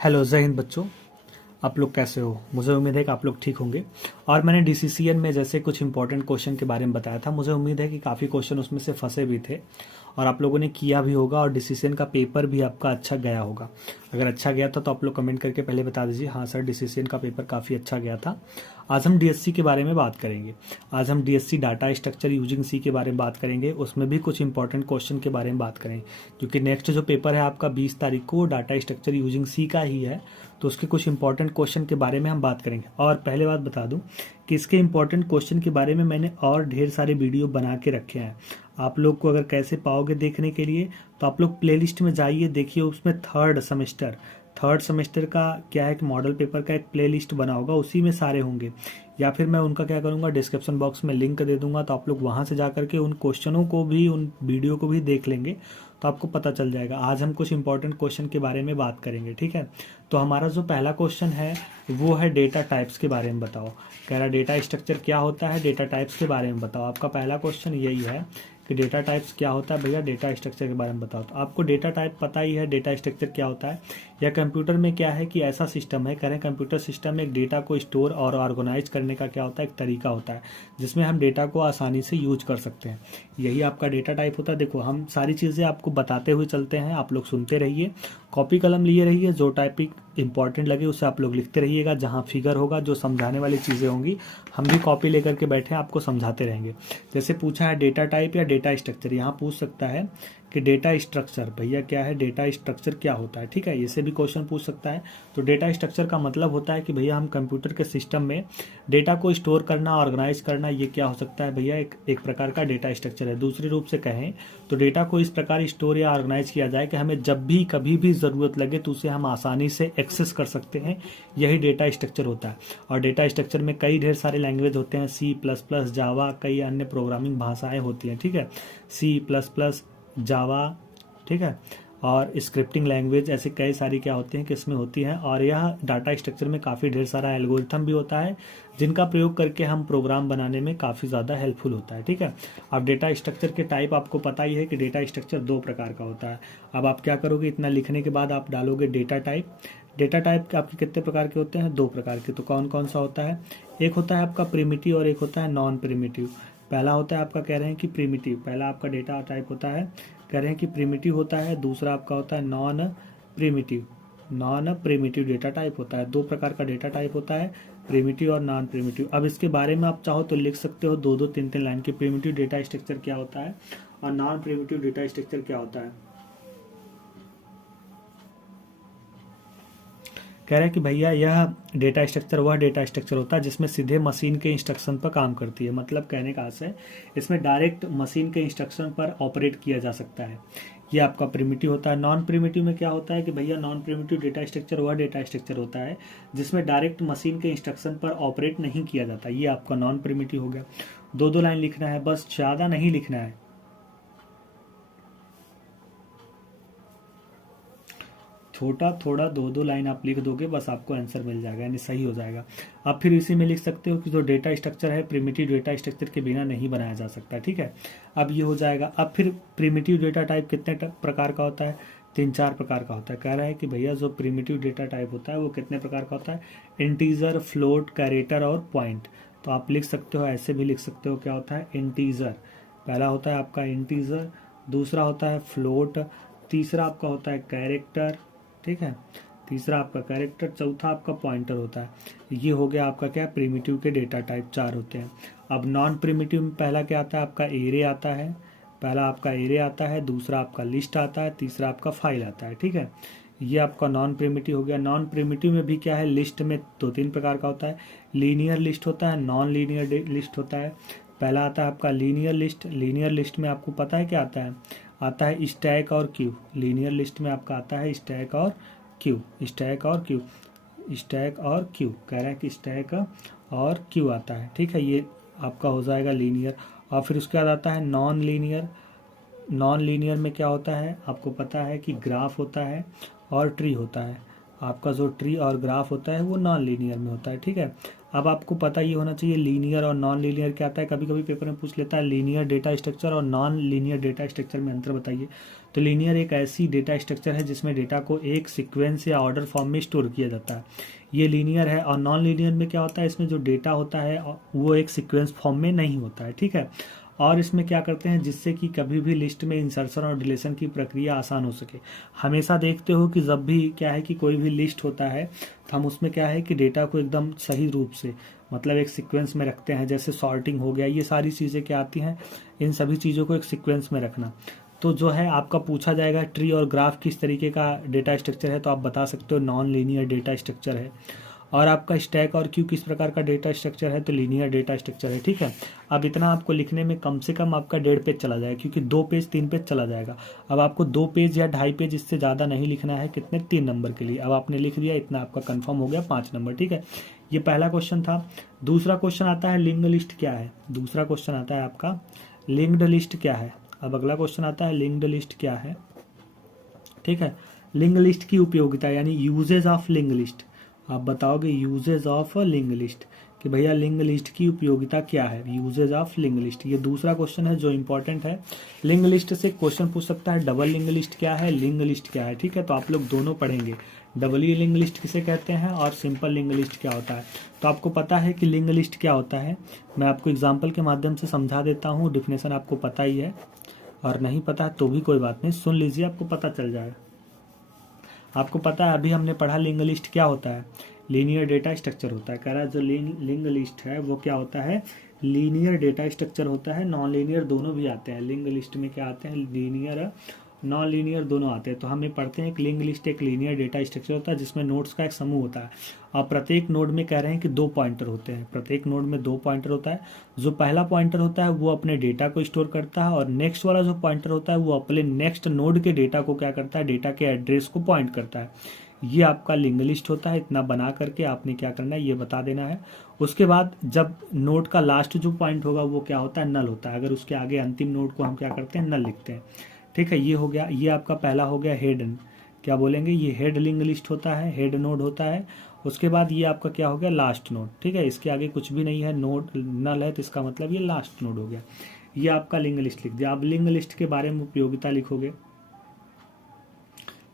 Hello जय हिंद बच्चों। आप लोग कैसे हो? मुझे उम्मीद है कि आप लोग ठीक होंगे। और मैंने डीसीसीएन में जैसे कुछ इंपॉर्टेंट क्वेश्चन के बारे में बताया था, मुझे उम्मीद है कि काफ़ी क्वेश्चन उसमें से फंसे भी थे और आप लोगों ने किया भी होगा और डीसीसीएन का पेपर भी आपका अच्छा गया होगा। अगर अच्छा गया था तो आप लोग कमेंट करके पहले बता दीजिए हाँ सर डीसीसीएन का पेपर काफ़ी अच्छा गया था। आज हम डीएससी के बारे में बात करेंगे। आज हम DSC data structure using C के बारे में बात करेंगे। उसमें भी कुछ इंपॉर्टेंट क्वेश्चन के बारे में बात करेंगे, क्योंकि नेक्स्ट जो पेपर है आपका 20 तारीख को डाटा स्ट्रक्चर यूजिंग सी का ही है, तो उसके कुछ इंपॉर्टेंट क्वेश्चन के बारे में हम बात करेंगे। और पहले बात बता दूं कि इसके इंपॉर्टेंट क्वेश्चन के बारे में मैंने और ढेर सारे वीडियो बना के रखे हैं। आप लोग को अगर कैसे पाओगे देखने के लिए, तो आप लोग प्लेलिस्ट में जाइए, देखिए उसमें थर्ड सेमेस्टर का क्या है कि मॉडल पेपर का एक प्लेलिस्ट बना होगा, उसी में सारे होंगे। या फिर मैं उनका क्या करूंगा, डिस्क्रिप्शन बॉक्स में लिंक दे दूंगा, तो आप लोग वहां से जा करके उन क्वेश्चनों को भी, उन वीडियो को भी देख लेंगे, तो आपको पता चल जाएगा। आज हम कुछ इंपॉर्टेंट क्वेश्चन के बारे में बात करेंगे, ठीक है। तो हमारा जो पहला क्वेश्चन है वो है डेटा टाइप्स के बारे में बताओ। कह रहा डेटा स्ट्रक्चर क्या होता है, डेटा टाइप्स के बारे में बताओ। आपका पहला क्वेश्चन यही है कि डेटा टाइप्स क्या होता है, भैया डेटा स्ट्रक्चर के बारे में बताओ। तो आपको डेटा टाइप पता ही है, डेटा स्ट्रक्चर क्या होता है। या कंप्यूटर में क्या है कि ऐसा सिस्टम है, कह रहे हैं कंप्यूटर सिस्टम में एक डेटा को स्टोर और ऑर्गेनाइज करने का क्या होता है, एक तरीका होता है, जिसमें हम डेटा को आसानी से यूज कर सकते हैं। यही आपका डेटा टाइप होता है। देखो हम सारी चीज़ें आपको बताते हुए चलते हैं, आप लोग सुनते रहिए, कॉपी कलम लिए रहिए, जो टॉपिक इंपॉर्टेंट लगे उसे आप लोग लिखते रहिएगा। जहाँ फिगर होगा, जो समझाने वाली चीज़ें होंगी, हम भी कॉपी लेकर के बैठे आपको समझाते रहेंगे। जैसे पूछा है डेटा टाइप या डेटा स्ट्रक्चर, यहाँ पूछ सकता है कि डेटा स्ट्रक्चर, भैया क्या है डेटा स्ट्रक्चर क्या होता है, ठीक है, इससे भी क्वेश्चन पूछ सकता है। तो डेटा स्ट्रक्चर का मतलब होता है कि भैया हम कंप्यूटर के सिस्टम में डेटा को स्टोर करना, ऑर्गेनाइज करना, ये क्या हो सकता है भैया, एक प्रकार का डेटा स्ट्रक्चर है। दूसरे रूप से कहें तो डेटा को इस प्रकार स्टोर या ऑर्गेनाइज किया जाए कि हमें जब भी कभी भी ज़रूरत लगे तो उसे हम आसानी से एक्सेस कर सकते हैं, यही डेटा स्ट्रक्चर होता है। और डेटा स्ट्रक्चर में कई ढेर सारे लैंग्वेज होते हैं, C++, जावा, कई अन्य प्रोग्रामिंग भाषाएं होती हैं, ठीक है, C++, जावा, ठीक है, और स्क्रिप्टिंग लैंग्वेज, ऐसे कई सारी क्या होती हैं कि इसमें होती हैं। और यह डाटा स्ट्रक्चर में काफ़ी ढेर सारा एल्गोरिथम भी होता है, जिनका प्रयोग करके हम प्रोग्राम बनाने में काफ़ी ज़्यादा हेल्पफुल होता है, ठीक है। अब डेटा स्ट्रक्चर के टाइप आपको पता ही है कि डेटा स्ट्रक्चर दो प्रकार का होता है। अब आप क्या करोगे, इतना लिखने के बाद आप डालोगे डेटा टाइप। डेटा टाइप आपके कितने प्रकार के होते हैं, दो प्रकार के। तो कौन कौन सा होता है, एक होता है आपका प्रिमिटिव और एक होता है नॉन प्रिमिटिव। पहला होता है आपका, कह रहे हैं कि प्रिमिटिव, पहला आपका डेटा टाइप होता है, कह रहे हैं कि प्रिमिटिव होता है। दूसरा आपका होता है नॉन प्रिमिटिव डेटा टाइप होता है। दो प्रकार का डेटा टाइप होता है, प्रिमिटिव और नॉन प्रिमिटिव। अब इसके बारे में आप चाहो तो लिख सकते हो दो दो तीन तीन लाइन की, प्रिमिटिव डेटा स्ट्रक्चर क्या होता है और नॉन प्रिमिटिव डेटा स्ट्रक्चर क्या होता है। कह रहे हैं कि भैया यह डेटा स्ट्रक्चर वह डेटा स्ट्रक्चर होता है जिसमें सीधे मशीन के इंस्ट्रक्शन पर काम करती है। मतलब कहने का आशय है इसमें डायरेक्ट मशीन के इंस्ट्रक्शन पर ऑपरेट किया जा सकता है, ये आपका प्रिमिटिव होता है। नॉन प्रिमिटिव में क्या होता है कि भैया नॉन प्रिमिटिव डेटा स्ट्रक्चर वह डेटा स्ट्रक्चर होता है जिसमें डायरेक्ट मशीन के इंस्ट्रक्शन पर ऑपरेट नहीं किया जाता, ये आपका नॉन प्रिमिटिव हो गया। दो दो लाइन लिखना है बस, ज़्यादा नहीं लिखना है, छोटा थोड़ा दो दो लाइन आप लिख दोगे बस, आपको आंसर मिल जाएगा, यानी सही हो जाएगा। आप फिर इसी में लिख सकते हो कि जो डेटा स्ट्रक्चर है प्रिमिटिव डेटा स्ट्रक्चर के बिना नहीं बनाया जा सकता, ठीक है। अब ये हो जाएगा। अब फिर प्रिमिटिव डेटा टाइप कितने प्रकार का होता है, तीन चार प्रकार का होता है। कह रहा है कि भैया जो प्रिमिटिव डेटा टाइप होता है वो कितने प्रकार का होता है, इंटीजर, फ्लोट, कैरेक्टर और पॉइंट। तो आप लिख सकते हो, ऐसे भी लिख सकते हो, क्या होता है इंटीजर, पहला होता है आपका इंटीजर, दूसरा होता है फ्लोट, तीसरा आपका होता है कैरेक्टर, ठीक है, तीसरा आपका कैरेक्टर, चौथा आपका पॉइंटर होता है। ये हो गया आपका क्या, प्रिमिटिव के डेटा टाइप चार होते हैं। अब नॉन प्रिमिटिव में पहला क्या आता है आपका, एरे आता है, पहला आपका एरे आता है, दूसरा आपका लिस्ट आता है, तीसरा आपका फाइल आता है, ठीक है। ये आपका नॉन प्रिमिटिव हो गया। नॉन प्रिमिटिव में भी क्या है, लिस्ट में दो तीन प्रकार का होता है, लीनियर लिस्ट होता है, नॉन लीनियर लिस्ट होता है। पहला आता है आपका लीनियर लिस्ट। लीनियर लिस्ट में आपको पता है क्या आता है, आता है स्टैक और क्यू। लीनियर लिस्ट में आपका आता है स्टैक और क्यू, स्टैक और क्यू, स्टैक और क्यू, कह रहा है कि स्टैक और क्यू आता है, ठीक है, ये आपका हो जाएगा लीनियर। और फिर उसके बाद आता है नॉन लीनियर। नॉन लीनियर में क्या होता है, आपको पता है कि ग्राफ होता है और ट्री होता है। आपका जो ट्री और ग्राफ होता है वो नॉन लीनियर में होता है, ठीक है। अब आपको पता ये होना चाहिए लीनियर और नॉन लीनियर क्या आता है, कभी कभी पेपर में पूछ लेता है लीनियर डेटा स्ट्रक्चर और नॉन लीनियर डेटा स्ट्रक्चर में अंतर बताइए। तो लीनियर एक ऐसी डेटा स्ट्रक्चर है जिसमें डेटा को एक सीक्वेंस या ऑर्डर फॉर्म में स्टोर किया जाता है, ये लीनियर है। और नॉन लीनियर में क्या होता है, इसमें जो डेटा होता है वो एक सीक्वेंस फॉर्म में नहीं होता है, ठीक है। और इसमें क्या करते हैं, जिससे कि कभी भी लिस्ट में इंसर्शन और डिलीशन की प्रक्रिया आसान हो सके। हमेशा देखते हो कि जब भी क्या है कि कोई भी लिस्ट होता है तो हम उसमें क्या है कि डेटा को एकदम सही रूप से मतलब एक सीक्वेंस में रखते हैं, जैसे सॉर्टिंग हो गया, ये सारी चीज़ें क्या आती हैं, इन सभी चीज़ों को एक सीक्वेंस में रखना। तो जो है आपका पूछा जाएगा ट्री और ग्राफ किस तरीके का डेटा स्ट्रक्चर है, तो आप बता सकते हो नॉन लीनियर डेटा स्ट्रक्चर है। और आपका स्टैक और क्यू किस प्रकार का डेटा स्ट्रक्चर है, तो लीनियर डेटा स्ट्रक्चर है, ठीक है। अब इतना आपको लिखने में कम से कम आपका 1.5 पेज चला जाएगा, क्योंकि 2 पेज 3 पेज चला जाएगा। अब आपको 2 पेज या 2.5 पेज इससे ज़्यादा नहीं लिखना है, कितने 3 नंबर के लिए। अब आपने लिख दिया, इतना आपका कंफर्म हो गया 5 नंबर, ठीक है। ये पहला क्वेश्चन था। दूसरा क्वेश्चन आता है लिंक्ड लिस्ट क्या है। दूसरा क्वेश्चन आता है आपका लिंक्ड लिस्ट क्या है। अब अगला क्वेश्चन आता है लिंक्ड लिस्ट क्या है, ठीक है। लिंक्ड लिस्ट की उपयोगिता यानी यूजेज ऑफ लिंक्ड लिस्ट, आप बताओगे यूजेज ऑफ लिंक्ड लिस्ट कि भैया लिंक्ड लिस्ट की उपयोगिता क्या है, यूजेज ऑफ लिंक्ड लिस्ट। ये दूसरा क्वेश्चन है जो इंपॉर्टेंट है। लिंक्ड लिस्ट से क्वेश्चन पूछ सकता है डबल लिंक्ड लिस्ट क्या है, लिंक्ड लिस्ट क्या है, ठीक है। तो आप लोग दोनों पढ़ेंगे, डबल लिंक्ड लिस्ट किसे कहते हैं और सिंपल लिंक्ड लिस्ट क्या होता है। तो आपको पता है कि लिंक्ड लिस्ट क्या होता है, मैं आपको एग्जाम्पल के माध्यम से समझा देता हूँ। डिफिनेशन आपको पता ही है, और नहीं पता है तो भी कोई बात नहीं, सुन लीजिए, आपको पता चल जाएगा। आपको पता है अभी हमने पढ़ा लिंक्ड लिस्ट क्या होता है, लीनियर डेटा स्ट्रक्चर होता है। कह रहा है जो लिंक्ड लिस्ट है वो क्या होता है, लीनियर डेटा स्ट्रक्चर होता है। नॉन लीनियर दोनों भी आते हैं लिंक्ड लिस्ट में, क्या आते हैं, लीनियर नॉन लीनियर दोनों आते हैं। तो हम ये पढ़ते हैं कि लिंक्ड लिस्ट एक लीनियर डेटा स्ट्रक्चर होता है जिसमें नोड्स का एक समूह होता है, और प्रत्येक नोड में कह रहे हैं कि 2 पॉइंटर होते हैं। प्रत्येक नोड में 2 पॉइंटर होता है। जो पहला पॉइंटर होता है वो अपने डेटा को स्टोर करता है, और नेक्स्ट वाला जो पॉइंटर होता है वो अपने नेक्स्ट नोड के डेटा को क्या करता है, डेटा के एड्रेस को पॉइंट करता है। ये आपका लिंक्ड लिस्ट होता है। इतना बना करके आपने क्या करना है, ये बता देना है। उसके बाद जब नोड का लास्ट जो पॉइंट होगा वो क्या होता है, नल होता है। अगर उसके आगे अंतिम नोड को हम क्या करते हैं, नल लिखते हैं, ठीक है। ये हो गया, ये आपका पहला हो गया हेड, क्या बोलेंगे, ये हेड लिंक्ड लिस्ट होता है, हेड नोड होता है। उसके बाद ये आपका क्या हो गया, लास्ट नोड, ठीक है। इसके आगे कुछ भी नहीं है, नोड नल है, तो इसका मतलब ये लास्ट नोड हो गया। ये आपका लिंक्ड लिस्ट लिख दिया। आप लिंक्ड लिस्ट के बारे में उपयोगिता लिखोगे,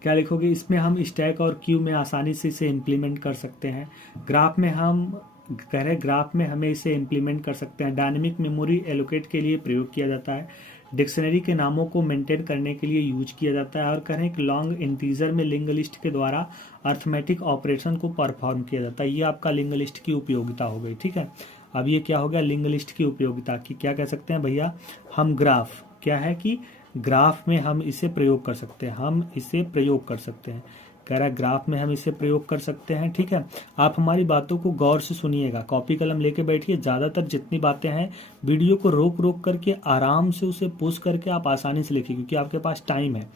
क्या लिखोगे, इसमें हम स्टैक और क्यू में आसानी से इसे इम्प्लीमेंट कर सकते हैं। ग्राफ में हम कह रहे ग्राफ में हमें इसे इम्प्लीमेंट कर सकते हैं। डायनेमिक मेमोरी एलोकेट के लिए प्रयोग किया जाता है। डिक्शनरी के नामों को मेंटेन करने के लिए यूज किया जाता है। और कह रहे हैं कि लॉन्ग इंटीजर में लिंक्ड लिस्ट के द्वारा अर्थमेटिक ऑपरेशन को परफॉर्म किया जाता है। ये आपका लिंक्ड लिस्ट की उपयोगिता हो गई, ठीक है। अब ये क्या हो गया, लिंक्ड लिस्ट की उपयोगिता की क्या कह सकते हैं भैया, हम ग्राफ क्या है कि ग्राफ में हम इसे प्रयोग कर सकते हैं, हम इसे प्रयोग कर सकते हैं। कह रहा है ग्राफ में हम इसे प्रयोग कर सकते हैं, ठीक है। आप हमारी बातों को गौर से सुनिएगा, कॉपी कलम लेके बैठिए। ज़्यादातर जितनी बातें हैं वीडियो को रोक रोक करके आराम से उसे पुश करके आप आसानी से लिखिए, क्योंकि आपके पास टाइम है,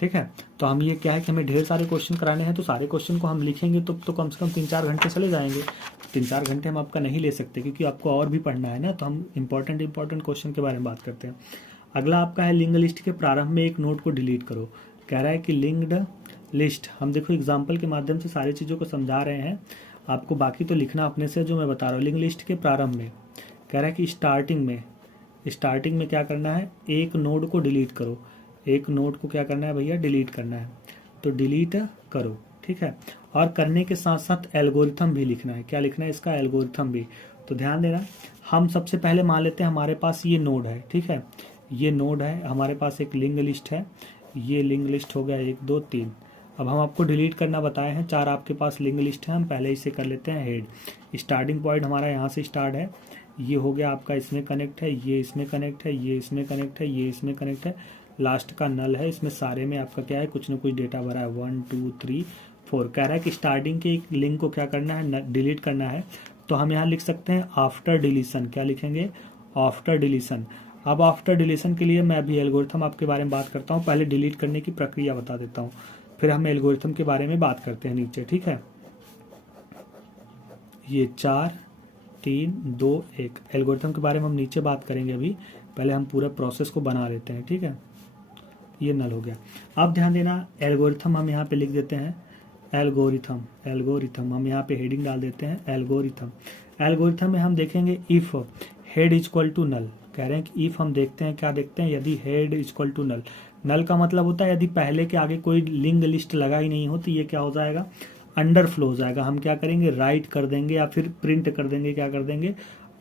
ठीक है। तो हम ये क्या है कि हमें ढेर सारे क्वेश्चन कराने हैं, तो सारे क्वेश्चन को हम लिखेंगे तो कम से कम 3-4 घंटे चले जाएंगे। 3-4 घंटे हम आपका नहीं ले सकते, क्योंकि आपको और भी पढ़ना है ना। तो हम इंपॉर्टेंट क्वेश्चन के बारे में बात करते हैं। अगला आपका है लिंक्ड लिस्ट के प्रारंभ में एक नोड को डिलीट करो। कह रहा है कि लिंक्ड लिस्ट, हम देखो एग्जाम्पल के माध्यम से सारी चीज़ों को समझा रहे हैं आपको, बाकी तो लिखना अपने से जो मैं बता रहा हूँ। लिंक्ड लिस्ट के प्रारंभ में कह रहा है कि स्टार्टिंग में क्या करना है, एक नोड को डिलीट करो। एक नोड को क्या करना है भैया, डिलीट करना है, तो डिलीट करो, ठीक है। और करने के साथ साथ एल्गोरिथम भी लिखना है। क्या लिखना है, इसका एल्गोरिथम भी। तो ध्यान देना, हम सबसे पहले मान लेते हैं हमारे पास ये नोड है, ठीक है। ये नोड है हमारे पास, एक लिंक्ड लिस्ट है, ये लिंक्ड लिस्ट हो गया 1 2 3। अब हम आपको डिलीट करना बताए हैं, 4 आपके पास लिंक्ड लिस्ट है, हम पहले इसे कर लेते हैं हेड। स्टार्टिंग पॉइंट हमारा यहाँ से स्टार्ट है, ये हो गया आपका, इसमें कनेक्ट है, ये इसमें कनेक्ट है, ये इसमें कनेक्ट है, ये इसमें कनेक्ट है, लास्ट का नल है। इसमें सारे में आपका क्या है, कुछ ना कुछ डेटा भरा है, 1 2 3 4। कह रहा है कि स्टार्टिंग के एक लिंक को क्या करना है, डिलीट करना है। तो हम यहाँ लिख सकते हैं आफ्टर डिलीशन, क्या लिखेंगे, आफ्टर डिलीशन। अब आफ्टर डिलीशन के लिए मैं अभी एल्गोरिथम आपके बारे में बात करता हूँ, पहले डिलीट करने की प्रक्रिया बता देता हूँ, फिर हम एल्गोरिथम के बारे में बात करते हैं नीचे, ठीक है। ये 4 3 2 1 एल्गोरिथम के बारे में हम नीचे बात करेंगे, अभी पहले हम पूरा प्रोसेस को बना लेते हैं, ठीक है। ये नल हो गया। अब ध्यान देना, एल्गोरिथम हम यहाँ पे लिख देते हैं, एल्गोरिथम, एल्गोरिथम हम यहाँ पे हेडिंग डाल देते हैं एल्गोरिथम। एल्गोरिथम में हम देखेंगे if head equal to null, कह रहे हैं कि इफ हम देखते हैं, क्या देखते हैं, यदि हेड इक्वल टू नल, नल का मतलब होता है यदि पहले के आगे कोई लिंक लिस्ट लगा ही नहीं हो तो ये क्या हो जाएगा, अंडर फ्लो हो जाएगा। हम क्या करेंगे, राइट कर देंगे या फिर प्रिंट कर देंगे, क्या कर देंगे,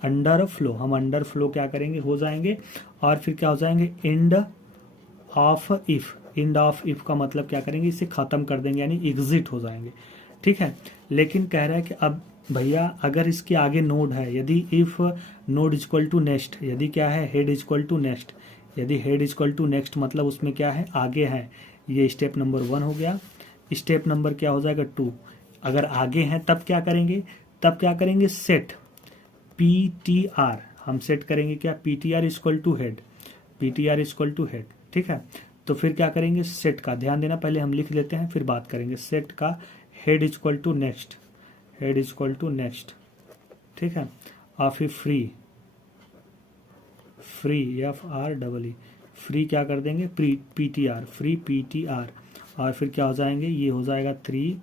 अंडर फ्लो। हम अंडर फ्लो क्या करेंगे, हो जाएंगे। और फिर क्या हो जाएंगे, end of if, end of if का मतलब क्या करेंगे, इसे खत्म कर देंगे यानी एग्जिट हो जाएंगे, ठीक है। लेकिन कह रहा है कि अब भैया अगर इसके आगे नोड है, यदि if node equal to next, यदि क्या है, हेड इक्वल टू नेक्स्ट, यदि हेड इक्वल टू नेक्स्ट मतलब उसमें क्या है, आगे है, ये स्टेप नंबर 1 हो गया। स्टेप नंबर क्या हो जाएगा 2, अगर आगे हैं तब क्या करेंगे, तब क्या करेंगे, सेट PTR, हम सेट करेंगे क्या, PTR equal to head, PTR equal to head, ठीक है। तो फिर क्या करेंगे, सेट का ध्यान देना, पहले हम लिख लेते हैं फिर बात करेंगे। सेट का head equal to next, head equal to next, ठीक है। और फिर फ्री, फ्री FREE, फ्री क्या कर देंगे, PTR, फ्री PTR। और फिर क्या हो जाएंगे, ये हो जाएगा 3,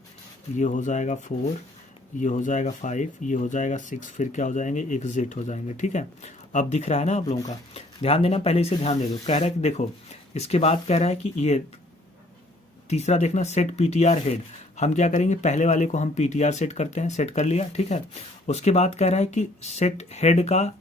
ये हो जाएगा 4, ये हो जाएगा 5, ये हो जाएगा 6, फिर क्या हो जाएंगे, एग्जिट हो जाएंगे, ठीक है। अब दिख रहा है ना आप लोगों का, ध्यान देना, पहले इसे ध्यान दे दो। कह रहा है कि देखो इसके बाद कह रहा है कि ये तीसरा देखना, सेट PTR हेड, हम क्या करेंगे, पहले वाले को हम PTR सेट करते हैं, सेट कर लिया, ठीक है। उसके बाद कह रहा है कि सेट हेड का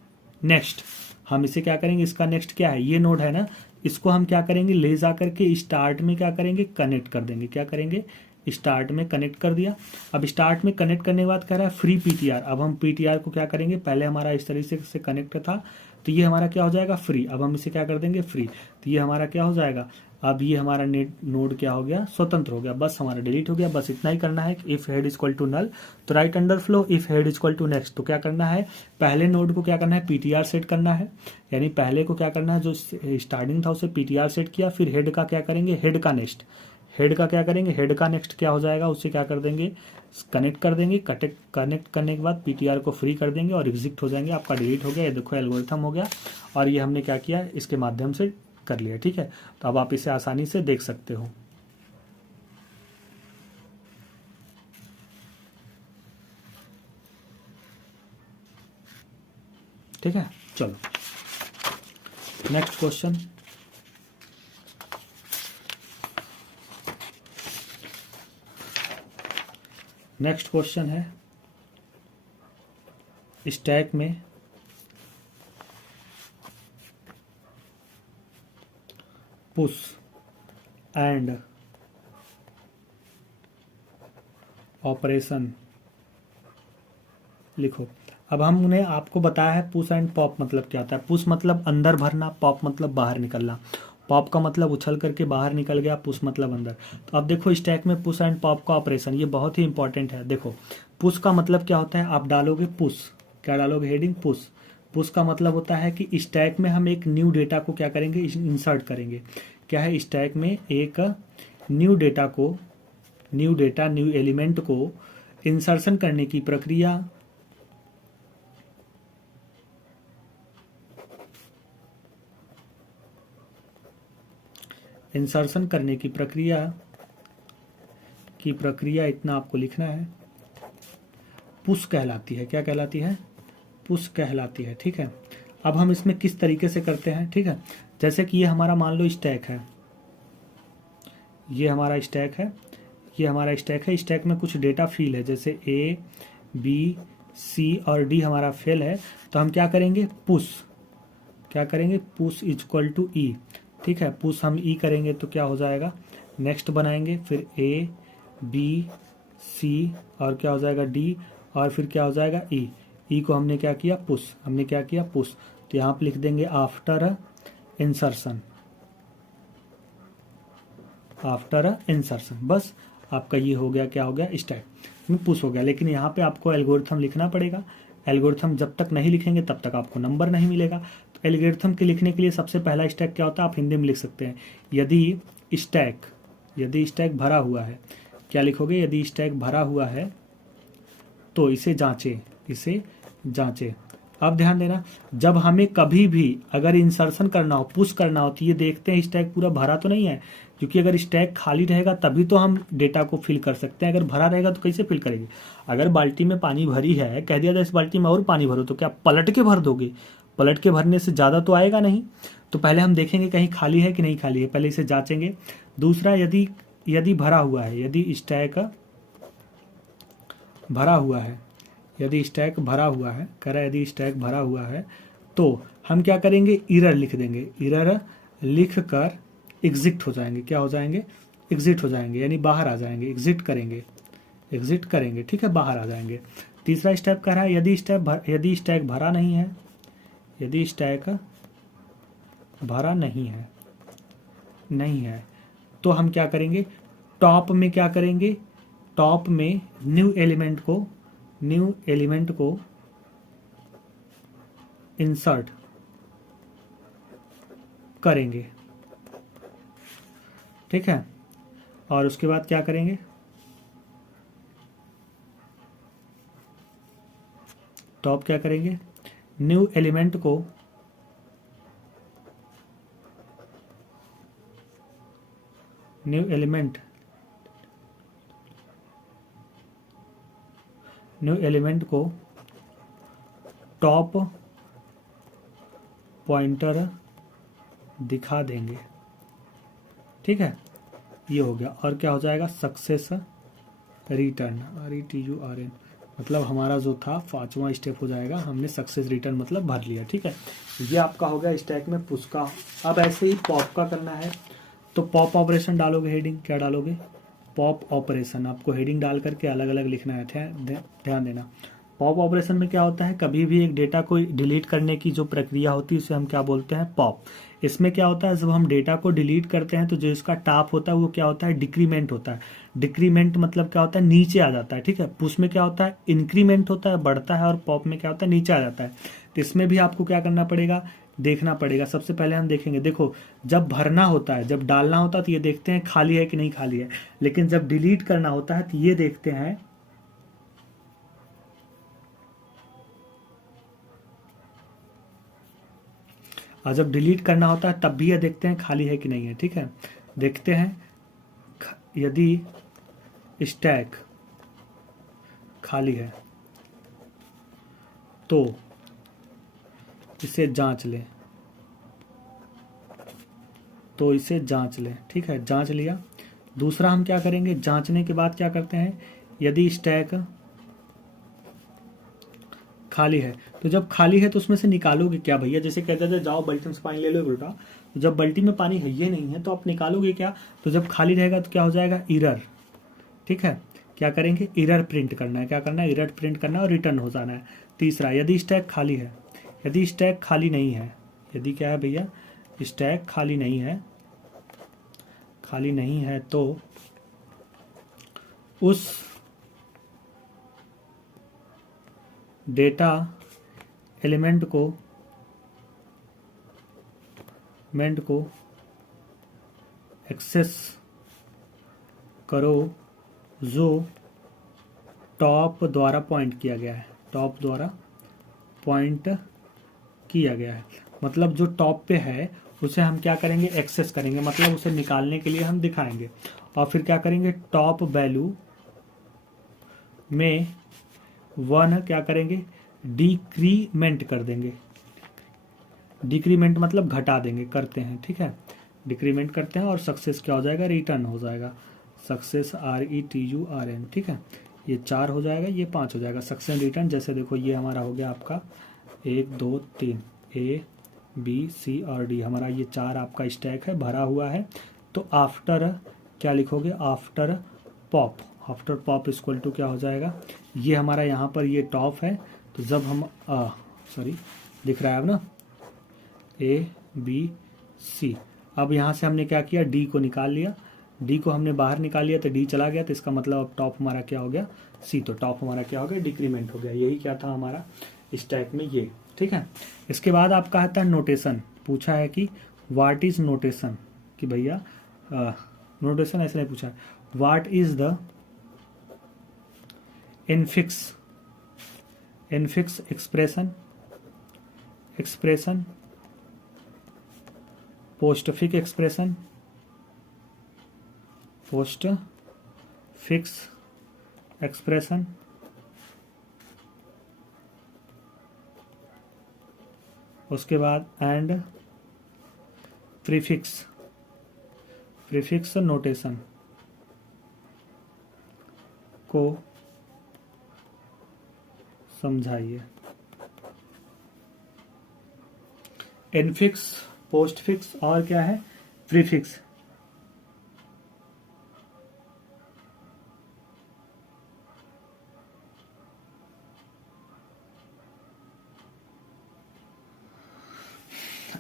नेक्स्ट, हम इसे क्या करेंगे, इसका नेक्स्ट क्या है, ये नोड है ना, इसको हम क्या करेंगे, ले जा करके स्टार्ट में क्या करेंगे, कनेक्ट कर देंगे, क्या करेंगे, स्टार्ट में कनेक्ट कर दिया। अब स्टार्ट में कनेक्ट करने के बाद कह रहा है फ्री PTR, अब हम PTR को क्या करेंगे, पहले हमारा इस तरीके से कनेक्ट था तो ये हमारा क्या हो जाएगा, फ्री। अब हम इसे क्या कर देंगे, फ्री, तो ये हमारा क्या हो जाएगा, अब ये हमारा नोड क्या हो गया, स्वतंत्र हो गया, बस हमारा डिलीट हो गया। बस इतना ही करना है कि if head equal to null तो write under flow, if head equal to next तो क्या करना है, पहले नोड को क्या करना है, PTR सेट करना है, यानी पहले को क्या करना है, जो स्टार्टिंग था उसे PTR सेट किया, फिर हेड का क्या करेंगे, हेड का नेक्स्ट, हेड का क्या करेंगे, हेड का नेक्स्ट क्या हो जाएगा, उससे क्या कर देंगे, कनेक्ट कर देंगे, कनेक्ट करने के बाद PTR को फ्री कर देंगे और एग्जिट हो जाएंगे, आपका डिलीट हो गया। ये देखो एल्गोरिथम हो गया और ये हमने क्या किया, इसके माध्यम से कर लिया, ठीक है। तो अब आप इसे आसानी से देख सकते हो, ठीक है। चलो नेक्स्ट क्वेश्चन, नेक्स्ट क्वेश्चन है स्टैक में पुश एंड ऑपरेशन लिखो। अब हमने आपको बताया है पुश एंड पॉप मतलब क्या होता है। पुश मतलब अंदर भरना, पॉप मतलब बाहर निकलना। पॉप का मतलब उछल करके बाहर निकल गया, पुश मतलब अंदर। तो अब देखो स्टैक में पुश एंड पॉप का ऑपरेशन, ये बहुत ही इंपॉर्टेंट है। देखो पुश का मतलब क्या होता है, आप डालोगे पुश, क्या डालोगे, हेडिंग पुश। पुश का मतलब होता है कि स्टैक में हम एक न्यू डेटा को क्या करेंगे, इंसर्ट करेंगे। क्या है, स्टैक में एक न्यू डेटा को, न्यू डेटा, न्यू एलिमेंट को इंसर्शन करने की प्रक्रिया इंसर्शन करने की प्रक्रिया इतना आपको लिखना है, पुश कहलाती है। क्या कहलाती है, पुश कहलाती है, ठीक है। अब हम इसमें किस तरीके से करते हैं, ठीक है। जैसे कि ये हमारा मान लो स्टैक है, ये हमारा स्टैक है, ये हमारा स्टैक है। स्टैक में कुछ डेटा फील है, जैसे A, B, C और D हमारा फेल है। तो हम क्या करेंगे, पुश, क्या करेंगे, पुश इक्वल टू E, ठीक है। पुश हम E करेंगे तो क्या हो जाएगा, नेक्स्ट बनाएंगे, फिर A, B, C और क्या हो जाएगा D और फिर क्या हो जाएगा E। E को हमने क्या किया, पुश, हमने क्या किया, पुश। तो यहाँ पे लिख देंगे आफ्टर इंसर्शन, आफ्टर इंसर्शन। बस आपका ये हो गया, क्या हो गया, स्टैक में पुश हो गया। लेकिन यहाँ पे आपको एल्गोरिथम लिखना पड़ेगा। एल्गोरिथम जब तक नहीं लिखेंगे तब तक आपको नंबर नहीं मिलेगा। तो एल्गोरिथम के लिखने के लिए सबसे पहला स्टैक क्या होता है, आप हिंदी में लिख सकते हैं। यदि स्टैक भरा हुआ है, क्या लिखोगे, यदि स्टैक भरा हुआ है तो इसे जांचे, इसे जांचे। अब ध्यान देना, जब हमें कभी भी अगर इंसर्शन करना हो, पुश करना हो, तो ये देखते हैं स्टैक पूरा भरा तो नहीं है, क्योंकि अगर स्टैक खाली रहेगा तभी तो हम डेटा को फिल कर सकते हैं। अगर भरा रहेगा तो कैसे फिल करेंगे? अगर बाल्टी में पानी भरी है, कह दिया जाए इस बाल्टी में और पानी भरो, तो क्या पलट के भर दोगे? पलट के भरने से ज़्यादा तो आएगा नहीं। तो पहले हम देखेंगे कहीं खाली है कि नहीं खाली है, पहले इसे जांचेंगे। दूसरा, यदि यदि भरा हुआ है, यदि स्टैक भरा हुआ है, यदि स्टैक भरा हुआ है, कह रहा है यदि स्टैक भरा हुआ है, तो हम क्या करेंगे? इरर लिख देंगे। इरर लिख कर एग्जिट हो जाएंगे। क्या हो जाएंगे? एग्जिट हो जाएंगे, यानी बाहर आ जाएंगे, एग्जिट करेंगे, एग्जिट करेंगे, ठीक है, बाहर आ जाएंगे। तीसरा स्टेप कह रहा है यदि स्टैक भरा नहीं है, यदि स्टैक भरा नहीं है, तो हम क्या करेंगे? टॉप में क्या करेंगे? टॉप में न्यू एलिमेंट को इंसर्ट करेंगे, ठीक है। और उसके बाद क्या करेंगे? टॉप क्या करेंगे? न्यू एलिमेंट को टॉप पॉइंटर दिखा देंगे, ठीक है। ये हो गया। और क्या हो जाएगा? सक्सेस रिटर्न, RETURN, मतलब हमारा जो था 5वां स्टेप हो जाएगा, हमने सक्सेस रिटर्न मतलब भर लिया, ठीक है। ये आपका हो गया स्टैक में पुश का। अब ऐसे ही पॉप का करना है, तो पॉप ऑपरेशन डालोगे। हेडिंग क्या डालोगे? Pop operation. आपको हेडिंग डाल करके अलग अलग लिखना है, ध्यान देना। पॉप ऑपरेशन में क्या होता है? कभी भी एक डेटा को डिलीट करने की जो प्रक्रिया होती है उसे हम क्या बोलते हैं? पॉप। इसमें क्या होता है? जब हम डेटा को डिलीट करते हैं तो जो इसका टाप होता है वो क्या होता है? डिक्रीमेंट होता है। डिक्रीमेंट मतलब क्या होता है? नीचे आ जाता है, ठीक है। पुश में क्या होता है? इंक्रीमेंट होता है, बढ़ता है, और पॉप में क्या होता है? नीचे आ जाता है। तो इसमें भी आपको क्या करना पड़ेगा? देखना पड़ेगा। सबसे पहले हम देखेंगे, देखो जब भरना होता है, जब डालना होता है तो ये देखते हैं खाली है कि नहीं खाली है, लेकिन जब डिलीट करना होता है तो ये देखते हैं और जब डिलीट करना होता है तब भी ये देखते हैं खाली है कि नहीं है, ठीक है। देखते हैं, यदि स्टैक खाली है तो इसे जांच लें, ठीक है, जांच लिया। दूसरा हम क्या करेंगे? जांचने के बाद क्या करते हैं? यदि स्टैक खाली है, तो जब खाली है तो उसमें से निकालोगे क्या भैया? जैसे कहते थे जाओ बाल्टी से पानी ले लो बेटा, तो जब बाल्टी में पानी है ये नहीं है तो आप निकालोगे क्या? तो जब खाली रहेगा तो क्या हो जाएगा? इरर, ठीक है। क्या करेंगे? इरर प्रिंट करना है। क्या करना है? इरर प्रिंट करना है और रिटर्न हो जाना है। तीसरा, यदि स्टैक खाली है, यदि स्टैक खाली नहीं है, यदि क्या है भैया? स्टैक खाली नहीं है तो उस डेटा एलिमेंट को एक्सेस करो जो टॉप द्वारा पॉइंट किया गया है, टॉप द्वारा पॉइंट किया गया है। मतलब जो टॉप पे है उसे हम क्या करेंगे? एक्सेस करेंगे, मतलब उसे निकालने के लिए हम दिखाएंगे। और फिर क्या करेंगे? टॉप वैल्यू में 1 क्या करेंगे? डिक्रीमेंट कर देंगे। डिक्रीमेंट मतलब घटा देंगे, करते हैं, ठीक है, डिक्रीमेंट करते हैं। और सक्सेस क्या हो जाएगा? रिटर्न हो जाएगा। सक्सेस RETURN, ठीक है। ये 4 हो जाएगा, ये 5 हो जाएगा। सक्सेस रिटर्न, जैसे देखो ये हमारा हो गया आपका 1 2 3 A B C और D, हमारा ये 4 आपका स्टैक है, भरा हुआ है। तो आफ्टर क्या लिखोगे? After pop, after pop equal to क्या हो जाएगा? ये हमारा यहाँ पर ये टॉप है, तो जब हम सॉरी दिख रहा है अब ना, ABC। अब यहाँ से हमने क्या किया? D को निकाल लिया, D को हमने बाहर निकाल लिया तो D चला गया, तो इसका मतलब अब टॉप हमारा क्या हो गया? C। तो टॉप हमारा क्या हो गया? डिक्रीमेंट हो गया। यही क्या था हमारा स्टैक में ये, ठीक है। इसके बाद आपका आता है नोटेशन। पूछा है कि व्हाट इज नोटेशन, कि भैया नोटेशन ऐसे नहीं पूछा है, what is the infix expression expression, postfix expression, postfix expression, उसके बाद एंड प्रीफिक्स नोटेशन को समझाइए। इनफिक्स, पोस्टफिक्स और क्या है, प्रीफिक्स।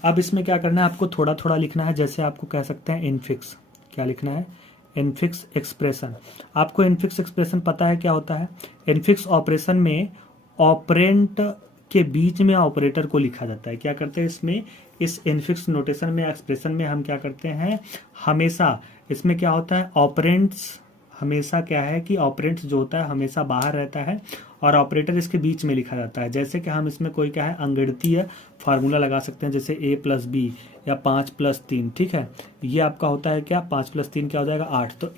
अब इसमें क्या करना है, आपको थोड़ा थोड़ा लिखना है। जैसे आपको कह सकते हैं इनफिक्स, क्या लिखना है, इनफिक्स एक्सप्रेशन। आपको इनफिक्स एक्सप्रेशन पता है क्या होता है। इनफिक्स ऑपरेशन में ऑपरेंट के बीच में ऑपरेटर को लिखा जाता है। क्या करते हैं इसमें, इस इनफिक्स नोटेशन में, एक्सप्रेशन में हम क्या करते हैं, हमेशा इसमें क्या होता है, ऑपरेंट्स हमेशा क्या है कि ऑपरेंट्स जो होता है हमेशा बाहर रहता है और ऑपरेटर इसके बीच में लिखा जाता है। जैसे कि हम इसमें कोई क्या है, अंगणितीय फार्मूला लगा सकते हैं, जैसे a + b या 5 + 3, ठीक है। ये आपका होता है क्या, 5 + 3 क्या हो जाएगा, 8। तो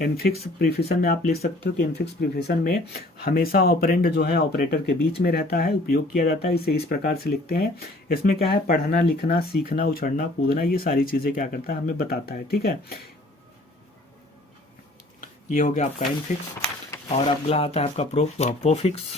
इनफिक्स प्रीफिक्सन में आप लिख सकते हो कि इनफिक्स प्रीफिक्सन में हमेशा ऑपरेंड जो है ऑपरेटर के बीच में रहता है, उपयोग किया जाता है। इसे इस प्रकार से लिखते हैं। इसमें क्या है, पढ़ना, लिखना, सीखना, उछड़ना, कूदना, ये सारी चीजें क्या करता है, हमें बताता है, ठीक है। ये हो गया आपका इनफिक्स। और अगला आता है आपका पोफिक्स,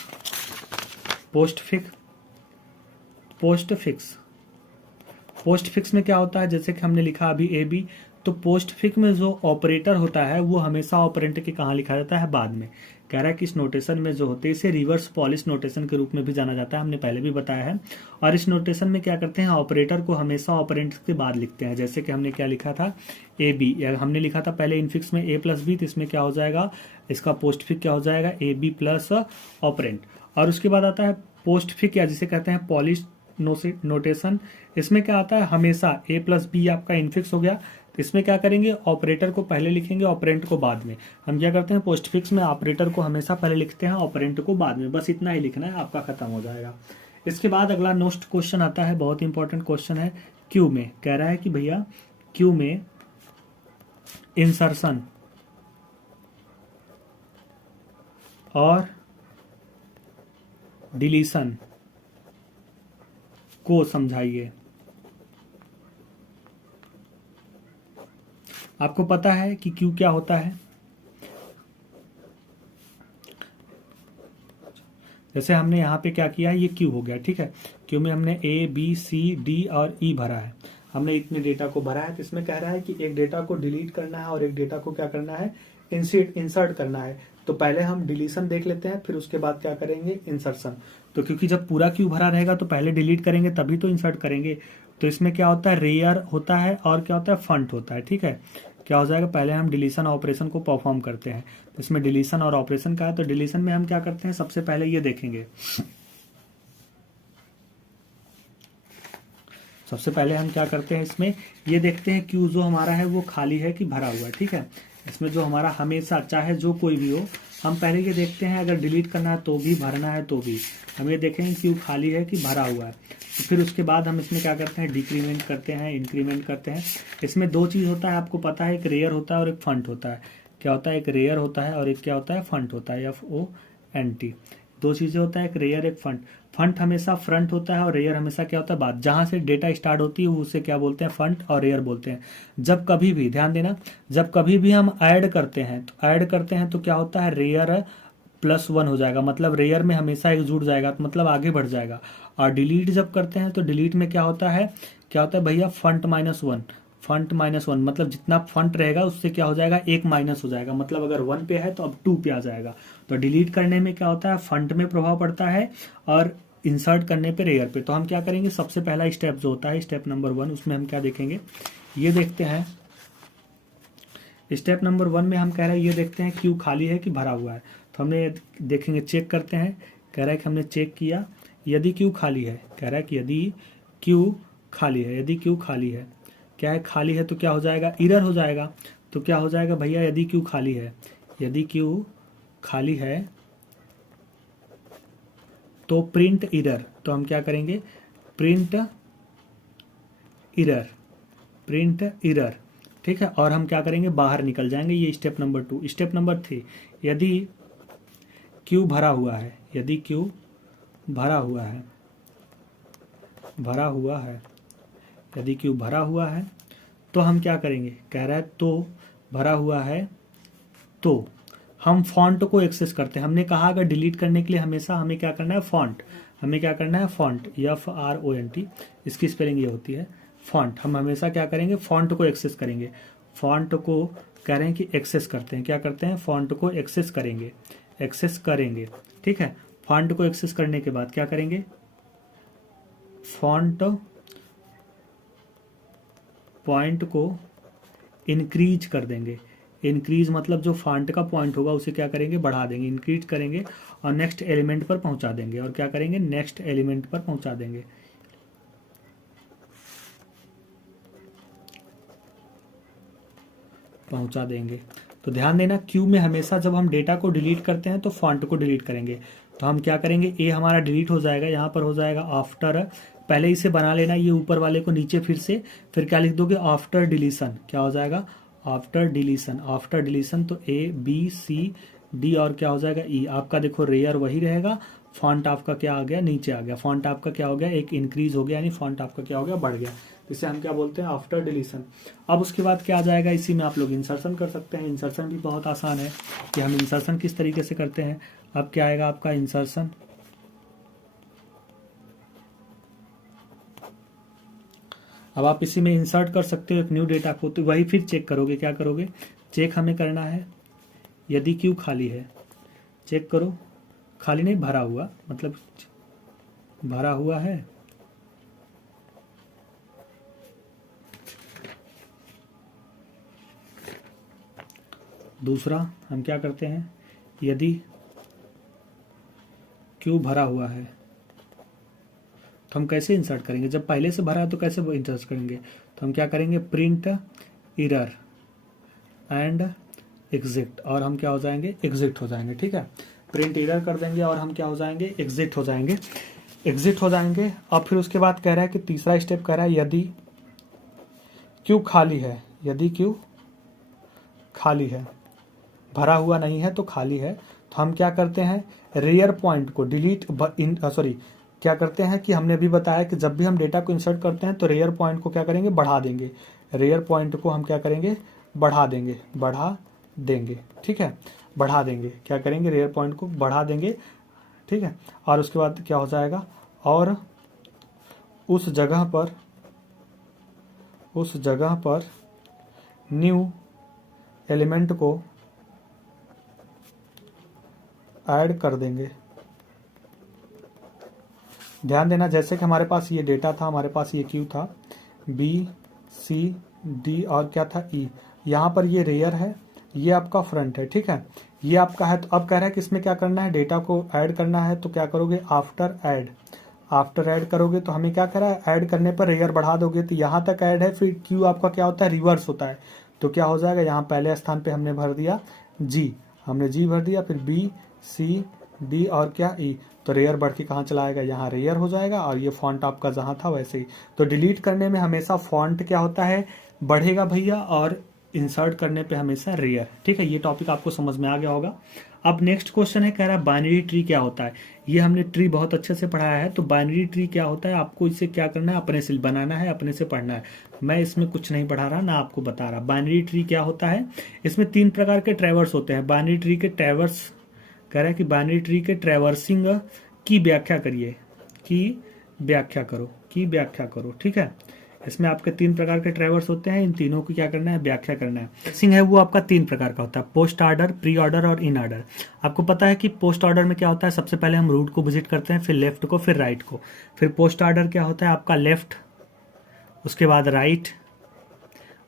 पोस्टफिक्स में क्या होता है, जैसे कि हमने लिखा अभी ए बी, तो पोस्टफिक्स में जो ऑपरेटर होता है वो हमेशा ऑपरेंट के कहाँ लिखा जाता है, बाद में। कह रहा है कि इस नोटेशन में जो होते हैं इसे रिवर्स पॉलिश नोटेशन के रूप में भी जाना जाता है, हमने पहले भी बताया है। और इस नोटेशन में क्या करते हैं, ऑपरेटर को हमेशा ऑपरेंट के बाद लिखते हैं। जैसे कि हमने क्या लिखा था, ए बी, हमने लिखा था पहले इनफिक्स में a + b, तो इसमें क्या हो जाएगा, इसका पोस्टफिक्स क्या हो जाएगा, ए बी प्लस ऑपरेंट। और उसके बाद आता है पोस्टफिक्स, या जिसे कहते हैं पॉलिश नोटेशन। इसमें क्या आता है, हमेशा a + b आपका इनफिक्स हो गया, तो इसमें क्या करेंगे, ऑपरेटर को पहले लिखेंगे, ऑपरेंट को बाद में। हम क्या करते हैं, पोस्टफिक्स में ऑपरेटर को हमेशा पहले लिखते हैं, ऑपरेंट को बाद में। बस इतना ही लिखना है, आपका खत्म हो जाएगा। इसके बाद अगला नेक्स्ट क्वेश्चन आता है, बहुत इंपॉर्टेंट क्वेश्चन है, क्यू में। कह रहा है कि भैया क्यू में इंसर्शन और डिलीशन को समझाइए। आपको पता है कि क्यू क्या होता है। जैसे हमने यहाँ पे क्या किया है, ये क्यू हो गया, ठीक है। क्यू में हमने ए बी सी डी और ई भरा है, हमने इतने डेटा को भरा है। तो इसमें कह रहा है कि एक डेटा को डिलीट करना है और एक डेटा को क्या करना है, इंसर्ट करना है। तो पहले हम डिलीशन देख लेते हैं, फिर उसके बाद क्या करेंगे, इंसर्शन। तो क्योंकि जब पूरा क्यू भरा रहेगा तो पहले डिलीट करेंगे तभी तो इंसर्ट करेंगे। तो इसमें क्या होता है, रेयर होता है और क्या होता है, फंट होता है, ठीक है। क्या हो जाएगा, पहले हम डिलीशन ऑपरेशन को परफॉर्म करते हैं। तो इसमें डिलीशन और ऑपरेशन का है, तो डिलीशन में हम क्या करते हैं, सबसे पहले ये देखेंगे, सबसे पहले हम क्या करते हैं, इसमें ये देखते हैं क्यू जो हमारा है वो खाली है कि भरा हुआ है, ठीक है। इसमें जो हमारा हमेशा चाहे जो कोई भी हो, हम पहले ये देखते हैं, अगर डिलीट करना है तो भी, भरना है तो भी, हम ये देखेंगे क्यू खाली है कि भरा हुआ है। तो फिर उसके बाद हम इसमें क्या करते हैं, डिक्रीमेंट करते हैं, इंक्रीमेंट करते हैं। इसमें दो चीज़ होता है, आपको पता है, एक रेयर होता है और एक फंट होता है। क्या होता है, एक रेयर होता है और एक क्या होता है, फंट होता है, FONT। दो चीज़ें होता है, एक रेयर एक फंट। फंट हमेशा फ्रंट होता है और रेयर हमेशा क्या होता है, बाद। जहां से डेटा स्टार्ट होती है उसे क्या बोलते हैं, फंट और रेयर बोलते हैं। जब कभी भी, ध्यान देना, जब कभी भी हम ऐड करते हैं तो क्या होता है, रेयर +1 हो जाएगा, मतलब रेयर में हमेशा एक जुड़ जाएगा, तो मतलब आगे बढ़ जाएगा। और डिलीट जब करते हैं तो डिलीट में क्या होता है भैया, फंट -1, मतलब जितना फंट रहेगा उससे क्या हो जाएगा, एक माइनस हो जाएगा, मतलब अगर 1 पे है तो अब 2 पे आ जाएगा। तो डिलीट करने में क्या होता है, फंट में प्रभाव पड़ता है और इंसर्ट करने पे रेयर पे। तो हम क्या करेंगे, सबसे पहला स्टेप जो होता है, स्टेप नंबर 1, उसमें हम क्या देखेंगे, ये देखते हैं। स्टेप नंबर 1 में हम कह रहे हैं, ये देखते हैं क्यू खाली है कि भरा हुआ है। तो हमने देखेंगे, चेक करते हैं। कह रहा है कि हमने चेक किया, यदि क्यू खाली है, कह रहा है कि यदि क्यू खाली है, क्या है, खाली है तो क्या हो जाएगा, एरर हो जाएगा। तो क्या हो जाएगा भैया, यदि क्यू खाली है तो प्रिंट इरर, तो हम क्या करेंगे, प्रिंट इरर, प्रिंट इरर, ठीक है। और हम क्या करेंगे, बाहर निकल जाएंगे। ये स्टेप नंबर 2। स्टेप नंबर 3, यदि क्यू भरा हुआ है, यदि क्यू भरा हुआ है, भरा हुआ है, यदि क्यू भरा हुआ है तो हम क्या करेंगे, कह रहा है तो भरा हुआ है तो हम फॉन्ट को एक्सेस करते हैं। हमने कहा अगर डिलीट करने के लिए हमेशा हमें क्या करना है, फॉन्ट, हमें क्या करना है, फॉन्ट, FRONT, इसकी स्पेलिंग ये होती है फॉन्ट। हम हमेशा क्या करेंगे, फॉन्ट को एक्सेस करेंगे। फॉन्ट को कह रहे हैं कि एक्सेस करते हैं, क्या करते हैं, फॉन्ट को एक्सेस करेंगे, एक्सेस करेंगे, ठीक है। फॉन्ट को एक्सेस करने के बाद क्या करेंगे, फॉन्ट पॉइंट को इंक्रीज कर देंगे। इंक्रीज मतलब जो फॉन्ट का पॉइंट होगा उसे क्या करेंगे, बढ़ा देंगे, इंक्रीज करेंगे और नेक्स्ट एलिमेंट पर पहुंचा देंगे। और क्या करेंगे, नेक्स्ट एलिमेंट पर पहुंचा देंगे। पहुंचा देंगे। तो ध्यान देना, क्यू में हमेशा जब हम डेटा को डिलीट करते हैं तो फॉन्ट को डिलीट करेंगे। तो हम क्या करेंगे, ए हमारा डिलीट हो जाएगा, यहाँ पर हो जाएगा आफ्टर, पहले इसे बना लेना, ये ऊपर वाले को नीचे फिर क्या लिख दोगे, आफ्टर डिलीशन, क्या हो जाएगा, आफ्टर डिलीशन। आफ्टर डिलीशन तो ABCD और क्या हो जाएगा, ई। आपका देखो रेयर वही रहेगा, फॉन्ट आपका क्या आ गया, नीचे आ गया। फॉन्ट आपका क्या हो गया, एक इंक्रीज हो गया, यानी फॉन्ट आपका क्या हो गया, बढ़ गया। इसे हम क्या बोलते हैं, आफ्टर डिलीशन। अब उसके बाद क्या आ जाएगा, इसी में आप लोग इंसर्शन कर सकते हैं। इंसर्शन भी बहुत आसान है कि हम इंसर्शन किस तरीके से करते हैं। अब क्या आएगा आपका इंसर्शन, अब आप इसी में इंसर्ट कर सकते हो एक न्यू डेटा को। तो वही फिर चेक करोगे, क्या करोगे, चेक हमें करना है यदि क्यू खाली है, चेक करो, खाली नहीं, भरा हुआ, मतलब भरा हुआ है। दूसरा हम क्या करते हैं, यदि क्यू भरा हुआ है तो हम कैसे इंसर्ट करेंगे, जब पहले से भरा है तो कैसे इंसर्ट करेंगे। तो हम क्या करेंगे, प्रिंट इरर एंड एग्जिट, और हम क्या हो जाएंगे, एग्जिट हो जाएंगे, ठीक है। प्रिंट इरर कर देंगे और हम क्या हो जाएंगे, एग्जिट हो जाएंगे, एग्जिट हो जाएंगे। अब फिर उसके बाद कह रहा है कि तीसरा स्टेप कह रहा है यदि क्यू खाली है, यदि क्यू खाली है, भरा हुआ नहीं है तो खाली है, तो हम क्या करते हैं, रेयर पॉइंट को डिलीट, क्या करते हैं कि हमने भी बताया कि जब भी हम डेटा को इंसर्ट करते हैं तो रेयर पॉइंट को क्या करेंगे, बढ़ा देंगे। रेयर पॉइंट को हम क्या करेंगे, बढ़ा देंगे, बढ़ा देंगे, ठीक है, बढ़ा देंगे, क्या करेंगे, रेयर पॉइंट को बढ़ा देंगे, ठीक है। और उसके बाद क्या हो जाएगा, और उस जगह पर न्यू एलिमेंट को ऐड कर देंगे। ध्यान देना, जैसे कि हमारे पास ये डेटा था, हमारे पास ये क्यू था, BCD और क्या था, E। यहाँ पर ये रेयर है, ये आपका फ्रंट है, ठीक है, ये आपका है। तो अब कह रहा है कि इसमें क्या करना है, डेटा को ऐड करना है। तो क्या करोगे, आफ्टर ऐड, आफ्टर ऐड करोगे तो हमें क्या कह रहा है, ऐड करने पर रेयर बढ़ा दोगे तो यहाँ तक ऐड है। फिर क्यू आपका क्या होता है, रिवर्स होता है। तो क्या हो जाएगा, यहाँ पहले स्थान पे हमने भर दिया G, हमने G भर दिया, फिर BCD और क्या E, तो रेयर बढ़ के कहाँ चला आएगा, यहाँ रेयर हो जाएगा। और ये फॉन्ट आपका जहाँ था वैसे ही। तो डिलीट करने में हमेशा फॉन्ट क्या होता है, बढ़ेगा भैया, और इंसर्ट करने पे हमेशा रेयर, ठीक है। ये टॉपिक आपको समझ में आ गया होगा। अब नेक्स्ट क्वेश्चन है, कह रहा है बाइनरी ट्री क्या होता है। ये हमने ट्री बहुत अच्छे से पढ़ाया है। तो बाइनरी ट्री क्या होता है, आपको इसे क्या करना है, अपने से बनाना है, अपने से पढ़ना है। मैं इसमें कुछ नहीं पढ़ा रहा, ना आपको बता रहा। बाइनरी ट्री क्या होता है, इसमें 3 प्रकार के ट्रैवर्स होते हैं। बाइनरी ट्री के ट्रैवर्स, कह रहा है कि बाइनरी ट्री के ट्रैवर्सिंग की व्याख्या करिए, की व्याख्या करो, की व्याख्या करो, ठीक है। इसमें आपके 3 प्रकार के ट्रैवर्स होते हैं, इन तीनों की क्या करना है, व्याख्या करना है। ट्रैवर्सिंग है वो आपका 3 प्रकार का होता है, पोस्ट ऑर्डर, प्री ऑर्डर और इन ऑर्डर। आपको पता है कि पोस्ट ऑर्डर में क्या होता है, सबसे पहले हम रूट को विजिट करते हैं, फिर लेफ्ट को, फिर राइट को। फिर पोस्ट ऑर्डर क्या होता है आपका, लेफ्ट, उसके बाद राइट,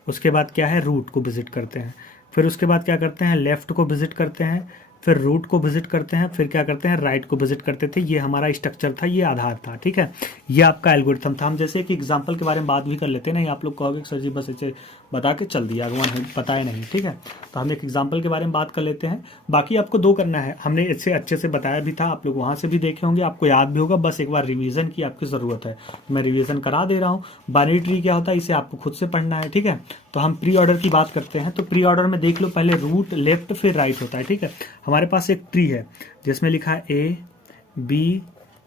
उसके बाद क्या है, रूट को विजिट करते हैं। फिर उसके बाद क्या करते हैं, लेफ्ट को विजिट करते हैं, फिर रूट को विजिट करते हैं, फिर क्या करते हैं, राइट को विजिट करते थे। ये हमारा स्ट्रक्चर था, ये आधार था, ठीक है। ये आपका एल्गोरिथम था। हम जैसे एक एग्जाम्पल के बारे में बात भी कर लेते हैं ना, आप लोग कहोगे सर जी बस ऐसे बता के चल दिया, अगवान है पता है नहीं, ठीक है। तो हम एक एग्जाम्पल के बारे में बात कर लेते हैं। बाकी आपको 2 करना है, हमने इससे अच्छे से बताया भी था, आप लोग वहां से भी देखे होंगे, आपको याद भी होगा, बस एक बार रिवीजन की आपकी जरूरत है। मैं रिवीजन करा दे रहा हूँ। बाइनरी ट्री क्या होता है, इसे आपको खुद से पढ़ना है, ठीक है। तो हम प्री ऑर्डर की बात करते हैं। तो प्री ऑर्डर में देख लो, पहले रूट लेफ्ट फिर राइट होता है, ठीक है। हमारे पास एक ट्री है जिसमें लिखा है A B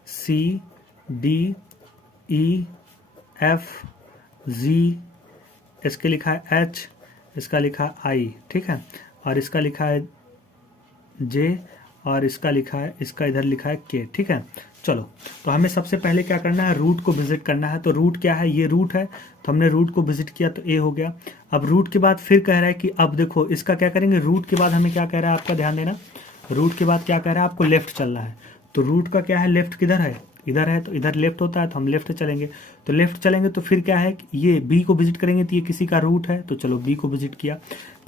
C D E F G, इसके लिखा है एच, इसका लिखा है आई, ठीक है, और इसका लिखा है जे, और इसका लिखा है, इसका इधर लिखा है के, ठीक है। चलो, तो हमें सबसे पहले क्या करना है, रूट को विजिट करना है। तो रूट क्या है, ये रूट है, तो हमने रूट को विजिट किया तो ए हो गया। अब रूट के बाद फिर कह रहा है कि अब देखो इसका क्या करेंगे, रूट के बाद हमें क्या कह रहा है, आपका ध्यान देना, रूट के बाद क्या कह रहा है, आपको लेफ्ट चलना है। तो रूट का क्या है, लेफ्ट किधर है, इधर है, तो इधर लेफ्ट होता है, तो हम लेफ्ट चलेंगे। तो लेफ्ट चलेंगे तो फिर क्या है कि ये बी को विजिट करेंगे, तो ये किसी का रूट है, तो चलो बी को विजिट किया।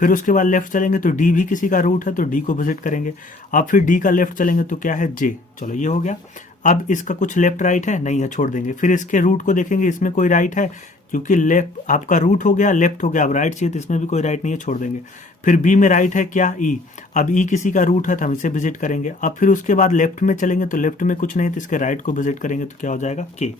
फिर उसके बाद लेफ्ट चलेंगे तो डी भी किसी का रूट है, तो डी को विजिट करेंगे। अब फिर डी का लेफ्ट चलेंगे तो क्या है, जे, चलो ये हो गया। अब इसका कुछ लेफ्ट राइट है, नहीं है, छोड़ देंगे। फिर इसके रूट को देखेंगे, इसमें कोई राइट है, क्योंकि लेफ्ट आपका रूट हो गया, लेफ्ट हो गया, अब राइट चाहिए, तो इसमें भी कोई राइट नहीं है, छोड़ देंगे। फिर बी में राइट है क्या, ई, अब ई किसी का रूट है, तो हम इसे विजिट करेंगे। अब फिर उसके बाद लेफ्ट में चलेंगे तो लेफ्ट में कुछ नहीं, तो इसके राइट को विजिट करेंगे, तो क्या हो जाएगा, के।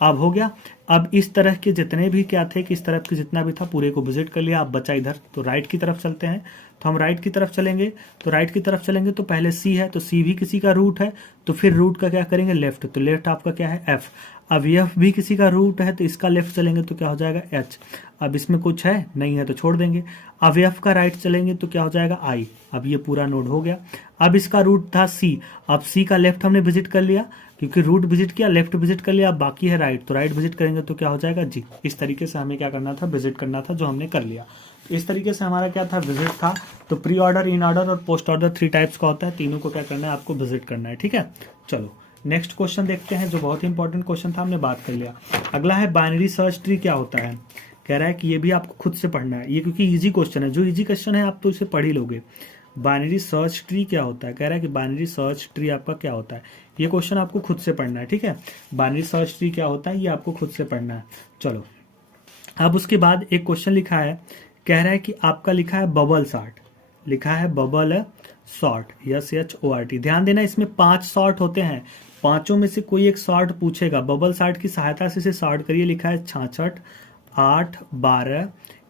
अब हो गया। अब इस तरह के जितने भी क्या थे कि इस तरफ के जितना भी था पूरे को विजिट कर लिया। अब बचा इधर, तो राइट की तरफ चलते हैं। तो हम राइट की तरफ चलेंगे, तो राइट की तरफ चलेंगे तो पहले सी है, तो सी भी किसी का रूट है, तो फिर रूट का क्या करेंगे, लेफ्ट, तो लेफ्ट आपका क्या है, एफ। अब एफ भी किसी का रूट है, तो इसका लेफ्ट चलेंगे तो क्या हो जाएगा, एच। अब इसमें कुछ है नहीं है, तो छोड़ देंगे। अब एफ का राइट चलेंगे तो क्या हो जाएगा, आई। अब ये पूरा नोड हो गया। अब इसका रूट था सी, अब सी का लेफ्ट हमने विजिट कर लिया, क्योंकि रूट विजिट किया, लेफ्ट विजिट कर लिया, अब बाकी है राइट, तो राइट विजिट करेंगे तो क्या हो जाएगा, जी। इस तरीके से हमें क्या करना था, विजिट करना था, जो हमने कर लिया। तो इस तरीके से हमारा क्या था, विजिट था। तो प्री ऑर्डर, इन ऑर्डर और पोस्ट ऑर्डर 3 टाइप्स का होता है, तीनों को क्या करना है, आपको विजिट करना है, ठीक है। चलो नेक्स्ट क्वेश्चन देखते हैं, जो बहुत ही इंपॉर्टेंट क्वेश्चन था, हमने बात कर लिया। अगला है बाइनरी सर्च ट्री क्या होता है। कह रहा है कि ये भी आपको खुद से पढ़ना है, ये क्योंकि इजी क्वेश्चन है, जो इजी क्वेश्चन है आप तो इसे पढ़ ही लोगे। बाइनरी सर्च ट्री क्या होता है, कह रहा है कि बाइनरी सर्च ट्री आपका क्या होता है, ये क्वेश्चन आपको खुद से पढ़ना है, ठीक है। बाइनरी सर्च ट्री क्या होता है, ये आपको खुद से पढ़ना है। चलो, अब उसके बाद एक क्वेश्चन लिखा है, कह रहा है कि आपका लिखा है बबल सॉर्ट, लिखा है बबल सॉर्ट, SHORT। ध्यान देना, इसमें 5 सॉर्ट होते हैं, पांचों में से कोई एक सॉर्ट पूछेगा। बबल सॉर्ट की सहायता से इसे सॉर्ट करिए। लिखा है 66, 8, 12,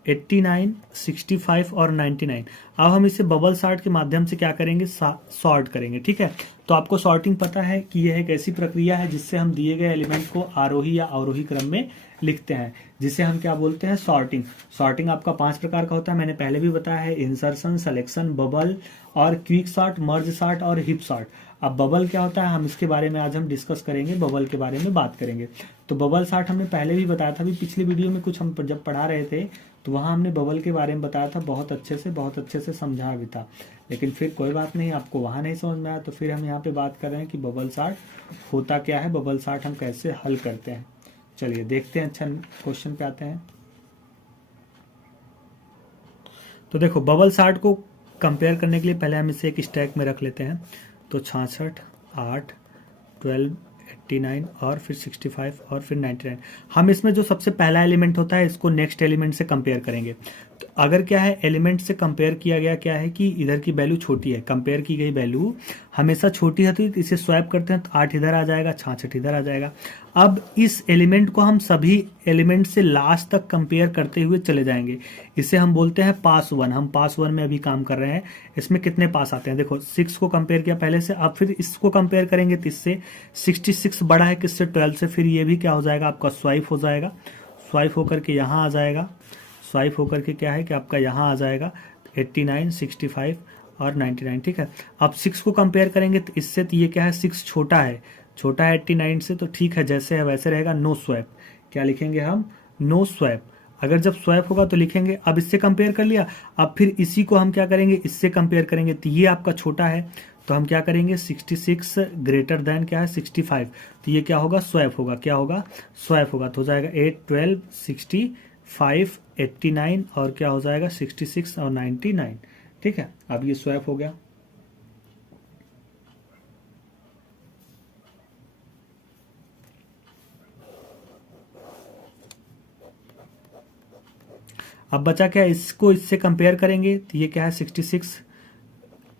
89, 65 और 99। अब हम इसे बबल सॉर्ट के माध्यम से क्या करेंगे, सॉर्ट करेंगे, ठीक है। तो आपको सॉर्टिंग पता है कि यह एक ऐसी प्रक्रिया है जिससे हम दिए गए एलिमेंट को आरोही या अवरोही क्रम में लिखते हैं, जिसे हम क्या बोलते हैं, सॉर्टिंग। सॉर्टिंग आपका 5 प्रकार का होता है, मैंने पहले भी बताया है, इंसर्शन, सिलेक्शन, बबल और क्विक सॉर्ट, मर्ज सॉर्ट और हिप सॉर्ट। अब बबल क्या होता है, हम इसके बारे में आज हम डिस्कस करेंगे, बबल के बारे में बात करेंगे। तो बबल सॉर्ट हमने पहले भी बताया था, अभी पिछली वीडियो में कुछ हम जब पढ़ा रहे थे तो वहाँ हमने बबल के बारे में बताया था, बहुत अच्छे से समझा भी था। लेकिन फिर कोई बात नहीं, आपको वहाँ नहीं समझ में आया तो फिर हम यहाँ पे बात कर रहे हैं कि बबल सॉर्ट होता क्या है, बबल सॉर्ट हम कैसे हल करते हैं। चलिए देखते हैं, अच्छा क्वेश्चन पे आते हैं। तो देखो, बबल सॉर्ट को कंपेयर करने के लिए पहले हम इसे एक स्टैक में रख लेते हैं। तो 66, 8, 12, 89 और फिर 65 और फिर 99। हम इसमें जो सबसे पहला एलिमेंट होता है इसको नेक्स्ट एलिमेंट से कंपेयर करेंगे। तो अगर क्या है, एलिमेंट से कंपेयर किया गया क्या है कि इधर की वैल्यू छोटी है, कंपेयर की गई वैल्यू हमेशा छोटी है, तो इसे स्वैप करते हैं तो 8 इधर आ जाएगा, 66 इधर आ जाएगा। अब इस एलिमेंट को हम सभी एलिमेंट से लास्ट तक कंपेयर करते हुए चले जाएंगे, इसे हम बोलते हैं पास 1। हम पास 1 में अभी काम कर रहे हैं। इसमें कितने पास आते हैं, देखो 6 को कंपेयर किया पहले से, अब फिर इसको कंपेयर करेंगे तो इससे 66 बड़ा है किससे, 12 से, फिर ये भी क्या हो जाएगा आपका स्वाइप हो जाएगा, स्वाइप होकर के यहाँ आ जाएगा, स्वाइप होकर के क्या है कि आपका यहाँ आ जाएगा 89, 65 और 99, ठीक है। अब 6 को कंपेयर करेंगे तो इससे, तो ये क्या है, 6 छोटा है 89 से, तो ठीक है जैसे है वैसे रहेगा, नो स्वैप। क्या लिखेंगे हम, नो स्वैप। अगर जब स्वैप होगा तो लिखेंगे। अब इससे कंपेयर कर लिया, अब फिर इसी को हम क्या करेंगे, इससे कंपेयर करेंगे, तो ये आपका छोटा है, तो हम क्या करेंगे, 66 ग्रेटर देन क्या है, 65, तो ये क्या होगा, स्वैप होगा, क्या होगा, स्वैप होगा, तो हो जाएगा 8, 12, 65, 89 और क्या हो जाएगा 66 और 99, ठीक है। अब ये स्वैप हो गया। अब बचा क्या, इसको इससे कंपेयर करेंगे तो ये क्या है 66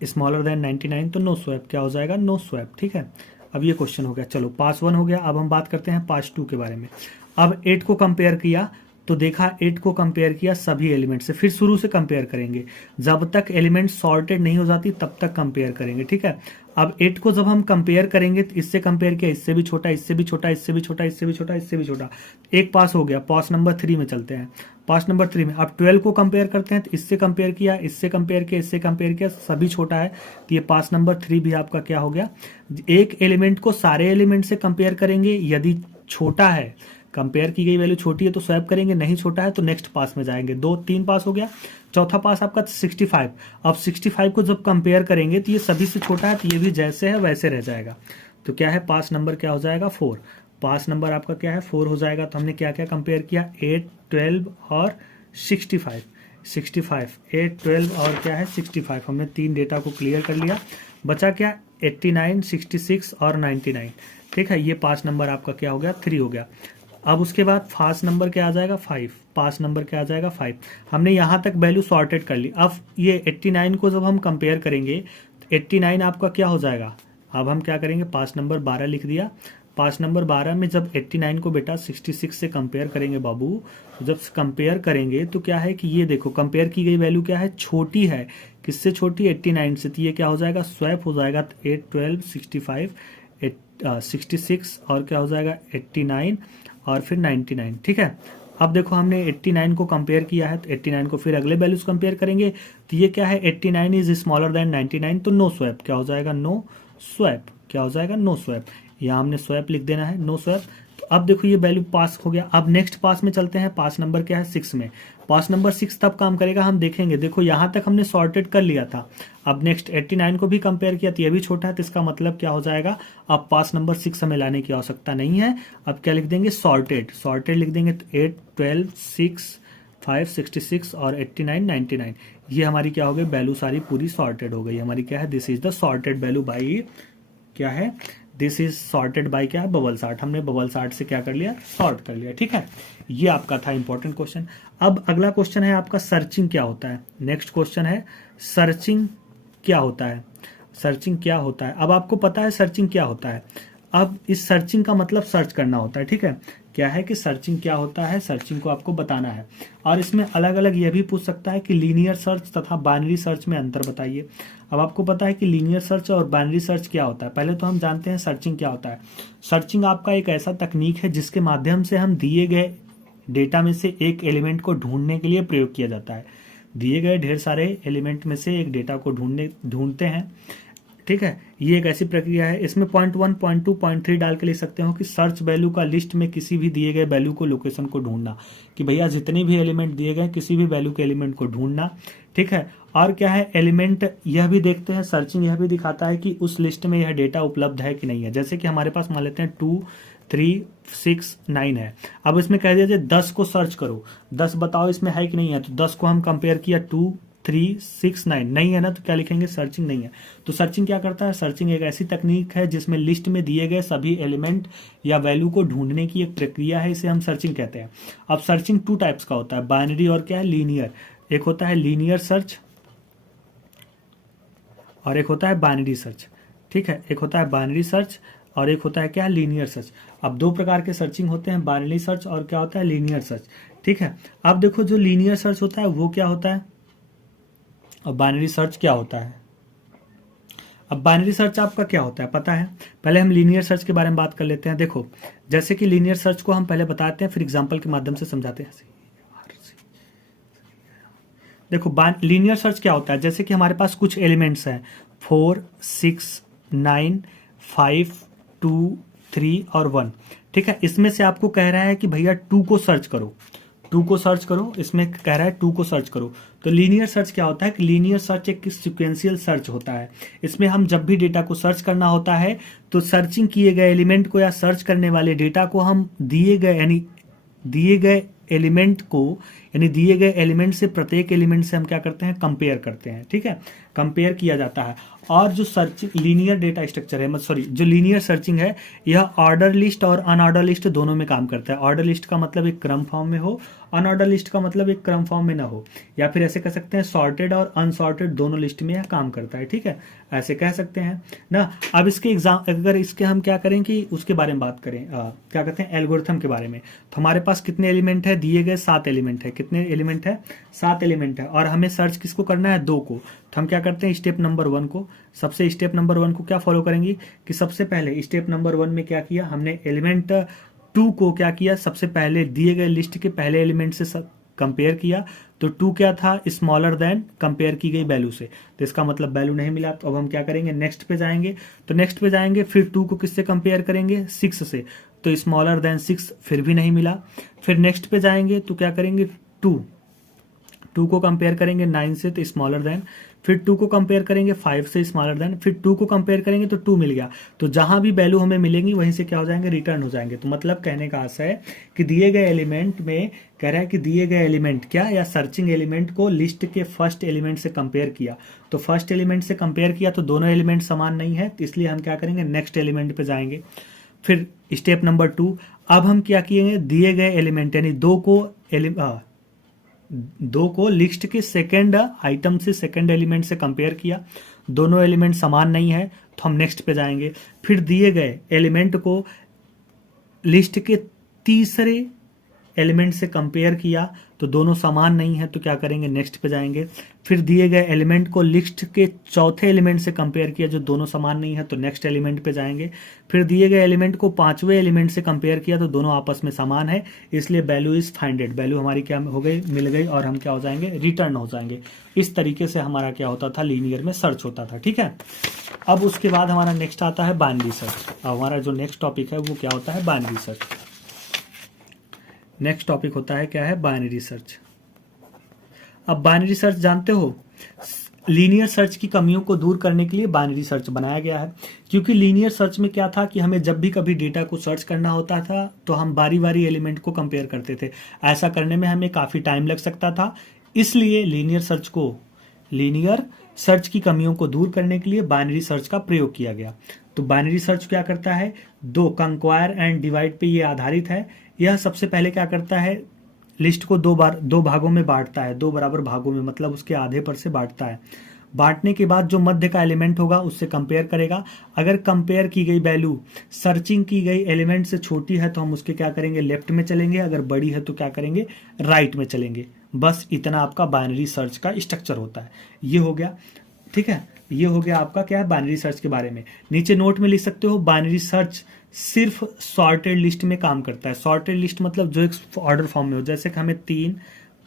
स्मॉलर देन 99, तो नो स्वैप क्या हो जाएगा, नो स्वैप। ठीक है, अब ये क्वेश्चन हो गया। चलो पास 1 हो गया। अब हम बात करते हैं पास 2 के बारे में। अब 8 को कंपेयर किया तो देखा 8 को कंपेयर किया सभी एलिमेंट से, फिर शुरू से कंपेयर करेंगे, जब तक एलिमेंट सॉर्टेड नहीं हो जाती तब तक कंपेयर करेंगे। ठीक है, अब 8 को जब हम कंपेयर करेंगे तो इससे कंपेयर किया, इससे भी छोटा, इससे भी छोटा, इससे भी छोटा, इससे भी छोटा, इससे भी छोटा, एक पास हो गया। पास नंबर 3 में चलते हैं। पास नंबर 3 में अब 12 को कंपेयर करते हैं तो इससे कंपेयर किया, इससे कंपेयर किया, इससे कंपेयर किया, सभी छोटा है, तो ये पास नंबर 3 भी आपका क्या हो गया। एक एलिमेंट को सारे एलिमेंट से कंपेयर करेंगे, यदि छोटा है, कंपेयर की गई वैल्यू छोटी है तो स्वैप करेंगे, नहीं छोटा है तो नेक्स्ट पास में जाएंगे। 3 पास हो गया। चौथा पास आपका 65। अब 65 को जब कंपेयर करेंगे तो ये सभी से छोटा है, तो ये भी जैसे है वैसे रह जाएगा। तो क्या है, पास नंबर क्या हो जाएगा 4। पास नंबर आपका क्या है 4 हो जाएगा। तो हमने क्या क्या कंपेयर किया, 8, 12 और 65। 65, 8, 12 और क्या है 65। हमने 3 डेटा को क्लियर कर लिया। बचा क्या, 89, 66 और 99। ठीक है, ये पास नंबर आपका क्या हो गया 3 हो गया। अब उसके बाद फास्ट नंबर क्या आ जाएगा 5। पास नंबर क्या आ जाएगा 5। हमने यहाँ तक वैल्यू सॉर्टेड कर ली। अब ये 89 को जब हम कंपेयर करेंगे, 89 आपका क्या हो जाएगा। अब हम क्या करेंगे, पास नंबर 12 लिख दिया। पास नंबर 12 में जब 89 को बेटा 66 से कंपेयर करेंगे बाबू, तो जब कंपेयर करेंगे तो क्या है कि ये देखो कंपेयर की गई वैल्यू क्या है, छोटी है। किससे छोटी, 89 से। तो ये क्या हो जाएगा, स्वैप हो जाएगा। 8, 12, 65, 66 और क्या हो जाएगा 89 और फिर 99। ठीक है, अब देखो हमने 89 को कंपेयर किया है, तो 89 को फिर अगले वैल्यूज कंपेयर करेंगे, तो ये क्या है 89 इज स्मॉलर देन 99, तो नो स्वैप क्या हो जाएगा, नो स्वैप क्या हो जाएगा, नो स्वैप। यहाँ हमने स्वैप लिख देना है, नो स्वैप। तो अब देखो ये वैल्यू पास हो गया। अब नेक्स्ट पास में चलते हैं। पास नंबर क्या है 6 में। पास नंबर 6 तब काम करेगा, हम देखेंगे। देखो यहाँ तक हमने सॉर्टेड कर लिया था। अब नेक्स्ट 89 को भी कंपेयर किया तो ये भी छोटा है, तो इसका मतलब क्या हो जाएगा, अब पास नंबर 6 हमें लाने की आवश्यकता नहीं है। अब क्या लिख देंगे, सॉर्टेड। सॉर्टेड लिख देंगे तो 8, 12, 6, 5, 66 और 89, 99। ये हमारी क्या हो गई, वैल्यू सारी पूरी सॉर्टेड हो गई हमारी। क्या है, this is the sorted value by, क्या है, दिस इज सॉर्टेड बाय क्या है, बबल सार्ट। हमने बबल सार्ट से क्या कर लिया, सॉर्ट कर लिया। ठीक है, ये आपका था इंपॉर्टेंट क्वेश्चन। अब अगला क्वेश्चन है आपका सर्चिंग क्या होता है। नेक्स्ट क्वेश्चन है सर्चिंग क्या होता है। सर्चिंग क्या होता है, अब आपको पता है सर्चिंग क्या होता है। अब इस सर्चिंग का मतलब सर्च करना होता है। ठीक है, क्या है कि सर्चिंग क्या होता है, सर्चिंग को आपको बताना है। और इसमें अलग अलग यह भी पूछ सकता है कि लीनियर सर्च तथा बाइनरी सर्च में अंतर बताइए। अब आपको पता है कि लीनियर सर्च और बाइनरी सर्च क्या होता है। पहले तो हम जानते हैं सर्चिंग क्या होता है। सर्चिंग आपका एक ऐसा तकनीक है जिसके माध्यम से हम दिए गए डेटा में से एक एलिमेंट को ढूंढने के लिए प्रयोग किया जाता है। दिए गए ढेर सारे एलिमेंट में से एक डेटा को ढूंढते हैं। ठीक है, ये एक ऐसी प्रक्रिया है। इसमें पॉइंट 1, पॉइंट 2, पॉइंट 3 डाल के लिख सकते हो कि सर्च वैल्यू का लिस्ट में किसी भी दिए गए वैल्यू को, लोकेशन को ढूंढना, कि भैया जितने भी एलिमेंट दिए गए किसी भी वैल्यू के एलिमेंट को ढूंढना। ठीक है, और क्या है, एलिमेंट यह भी देखते हैं, सर्चिंग यह भी दिखाता है कि उस लिस्ट में यह डेटा उपलब्ध है कि नहीं है। जैसे कि हमारे पास मान लेते हैं 2, 3, 6, 9 है। अब इसमें कह दिया जाए 10 को सर्च करो, 10 बताओ इसमें है कि नहीं है। तो 10 को हम कंपेयर किया, 2, 3, 6, 9 नहीं है ना, तो क्या लिखेंगे, सर्चिंग नहीं है। तो सर्चिंग क्या करता है, सर्चिंग एक ऐसी तकनीक है जिसमें लिस्ट में दिए गए सभी एलिमेंट या वैल्यू को ढूंढने की एक प्रक्रिया है, इसे हम सर्चिंग कहते हैं। अब सर्चिंग 2 टाइप्स का होता है, बाइनरी और क्या है, लीनियर। एक होता है लीनियर सर्च और एक होता है बाइनरी सर्च। ठीक है, एक होता है बाइनरी सर्च और एक होता है क्या, लीनियर सर्च। अब 2 प्रकार के सर्चिंग होते हैं, बाइनरी सर्च और क्या होता है, लीनियर सर्च। ठीक है, अब देखो जो लीनियर सर्च होता है वो क्या होता है और बाइनरी सर्च क्या होता है। अब बाइनरी सर्च आपका क्या होता है पता है। पहले हम लीनियर सर्च के बारे में बात कर लेते हैं। देखो जैसे कि लीनियर सर्च को हम पहले बताते हैं, फिर एग्जांपल के माध्यम से समझाते हैं। देखो लीनियर सर्च क्या होता है, जैसे कि हमारे पास कुछ एलिमेंट्स हैं 4, 6, 9, 5, 2, 3 और 1। ठीक है, इसमें से आपको कह रहा है कि भैया 2 को सर्च करो, 2 को सर्च करो। इसमें कह रहा है 2 को सर्च करो। तो लीनियर सर्च क्या होता है कि लीनियर सर्च एक सिक्वेंशियल सर्च होता है। इसमें हम जब भी डेटा को सर्च करना होता है तो सर्चिंग किए गए एलिमेंट को या सर्च करने वाले डेटा को हम दिए गए यानी दिए गए एलिमेंट को, यानी दिए गए एलिमेंट से प्रत्येक एलिमेंट से हम क्या करते हैं, कंपेयर करते हैं। ठीक है, कंपेयर किया जाता है। और जो सर्च लीनियर डेटा स्ट्रक्चर है, सॉरी जो लीनियर सर्चिंग है, यह ऑर्डर लिस्ट और अनऑर्डर लिस्ट दोनों में काम करता है। ऑर्डर लिस्ट का मतलब एक क्रम फॉर्म में हो, अनऑर्डर लिस्ट का मतलब एक क्रम फॉर्म में ना हो, या फिर ऐसे कह सकते हैं सॉर्टेड और अनसॉर्टेड दोनों लिस्ट में यह काम करता है। ठीक है, ऐसे कह सकते हैं ना। अब इसके एग्जाम, अगर इसके हम क्या करें कि उसके बारे में बात करें, क्या कहते हैं, एल्गोरिथम के बारे में, तो हमारे पास कितने एलिमेंट है, दिए गए 7 एलिमेंट है। कितने एलिमेंट है, 7 एलिमेंट है। और हमें सर्च किसको करना है, 2 को। तो हम क्या करते हैं, स्टेप नंबर 1 को, सबसे स्टेप नंबर 1 को क्या फॉलो करेंगे कि सबसे पहले स्टेप नंबर 1 में क्या किया हमने, एलिमेंट 2 को क्या किया, सबसे पहले दिए गए लिस्ट के पहले एलिमेंट से कंपेयर किया। तो 2 क्या था, स्मॉलर देन कंपेयर की गई वैल्यू से, तो इसका मतलब वैल्यू नहीं मिला। तो अब हम क्या करेंगे, नेक्स्ट पे जाएंगे। तो नेक्स्ट पे जाएंगे, फिर 2 को किससे कंपेयर करेंगे, 6 से, तो स्मॉलर देन 6 फिर भी नहीं मिला। फिर नेक्स्ट पे जाएंगे तो क्या करेंगे, 2 को कंपेयर करेंगे 9 से, तो स्मॉलर देन, फिर 2 को कंपेयर करेंगे 5 से, स्मॉलर देन, फिर 2 को कंपेयर करेंगे तो 2 मिल गया। तो जहां भी वैल्यू हमें मिलेंगी वहीं से क्या हो जाएंगे, रिटर्न हो जाएंगे। तो मतलब कहने का आशय है कि दिए गए एलिमेंट में कह रहा है कि दिए गए एलिमेंट क्या, या सर्चिंग एलिमेंट को लिस्ट के फर्स्ट एलिमेंट से कंपेयर किया। तो फर्स्ट एलिमेंट से कंपेयर किया तो दोनों एलिमेंट समान नहीं है, इसलिए हम क्या करेंगे, नेक्स्ट एलिमेंट पे जाएंगे। फिर स्टेप नंबर 2, अब हम क्या किएंगे, दिए गए एलिमेंट यानी 2 को लिस्ट के सेकंड आइटम से, सेकंड एलिमेंट से कंपेयर किया, दोनों एलिमेंट समान नहीं है, तो हम नेक्स्ट पे जाएंगे। फिर दिए गए एलिमेंट को लिस्ट के तीसरे एलिमेंट से कंपेयर किया तो दोनों समान नहीं है, तो क्या करेंगे, नेक्स्ट पे जाएंगे। फिर दिए गए एलिमेंट को लिस्ट के चौथे एलिमेंट से कंपेयर किया, जो दोनों समान नहीं है, तो नेक्स्ट एलिमेंट पे जाएंगे। फिर दिए गए एलिमेंट को 5वें एलिमेंट से कंपेयर किया तो दोनों आपस में समान है, इसलिए वैल्यू इज फाइंडेड, वैल्यू हमारी क्या हो गई, मिल गई, और हम क्या हो जाएंगे, रिटर्न हो जाएंगे। इस तरीके से हमारा क्या होता था, लीनियर में सर्च होता था। ठीक है, अब उसके बाद हमारा नेक्स्ट आता है बाइनरी सर्च। अब हमारा जो नेक्स्ट टॉपिक है वो क्या होता है, बाइनरी सर्च। नेक्स्ट टॉपिक होता है क्या है, बाइनरी सर्च। अब बाइनरी सर्च जानते हो, लीनियर सर्च की कमियों को दूर करने के लिए बाइनरी सर्च बनाया गया है। क्योंकि लीनियर सर्च में क्या था कि हमें जब भी कभी डेटा को सर्च करना होता था तो हम बारी बारी एलिमेंट को कंपेयर करते थे, ऐसा करने में हमें काफी टाइम लग सकता था। इसलिए लीनियर सर्च की कमियों को दूर करने के लिए बाइनरी सर्च का प्रयोग किया गया। तो बाइनरी सर्च क्या करता है, 2 कंक्वायर एंड डिवाइड पे ये आधारित है। यह सबसे पहले क्या करता है, लिस्ट को 2 भागों में बांटता है, 2 बराबर भागों में, मतलब उसके आधे पर से बांटता है। बांटने के बाद जो मध्य का एलिमेंट होगा उससे कंपेयर करेगा। अगर कंपेयर की गई वैल्यू सर्चिंग की गई एलिमेंट से छोटी है तो हम उसके क्या करेंगे, लेफ्ट में चलेंगे, अगर बड़ी है तो क्या करेंगे, राइट में चलेंगे। बस इतना आपका बाइनरी सर्च का स्ट्रक्चर होता है। ये हो गया, ठीक है, ये हो गया आपका क्या है, बाइनरी सर्च के बारे में। नीचे नोट में लिख सकते हो, बाइनरी सर्च सिर्फ सॉर्टेड लिस्ट में काम करता है। सॉर्टेड लिस्ट मतलब जो एक ऑर्डर फॉर्म में हो, जैसे कि हमें 3,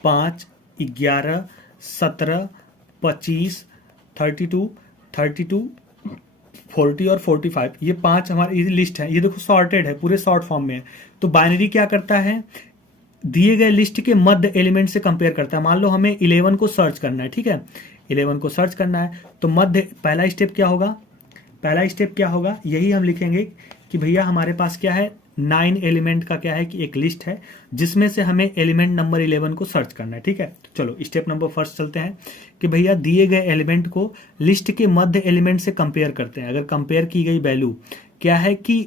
5, 11, 17, 25, 32, 40 और 45, ये 5 हमारी लिस्ट है। ये देखो सॉर्टेड है, पूरे शॉर्ट फॉर्म में है। तो बाइनरी क्या करता है, दिए गए लिस्ट के मध्य एलिमेंट से कंपेयर करता है। मान लो हमें 11 को सर्च करना है, ठीक है, 11 को सर्च करना है, तो मध्य पहला स्टेप क्या होगा, यही हम लिखेंगे कि भैया हमारे पास क्या है, 9 एलिमेंट का क्या है कि एक लिस्ट है जिसमें से हमें एलिमेंट नंबर 11 को सर्च करना है। ठीक है, चलो स्टेप नंबर फर्स्ट चलते हैं कि भैया दिए गए एलिमेंट को लिस्ट के मध्य एलिमेंट से कंपेयर करते हैं। अगर कंपेयर की गई वैल्यू क्या है कि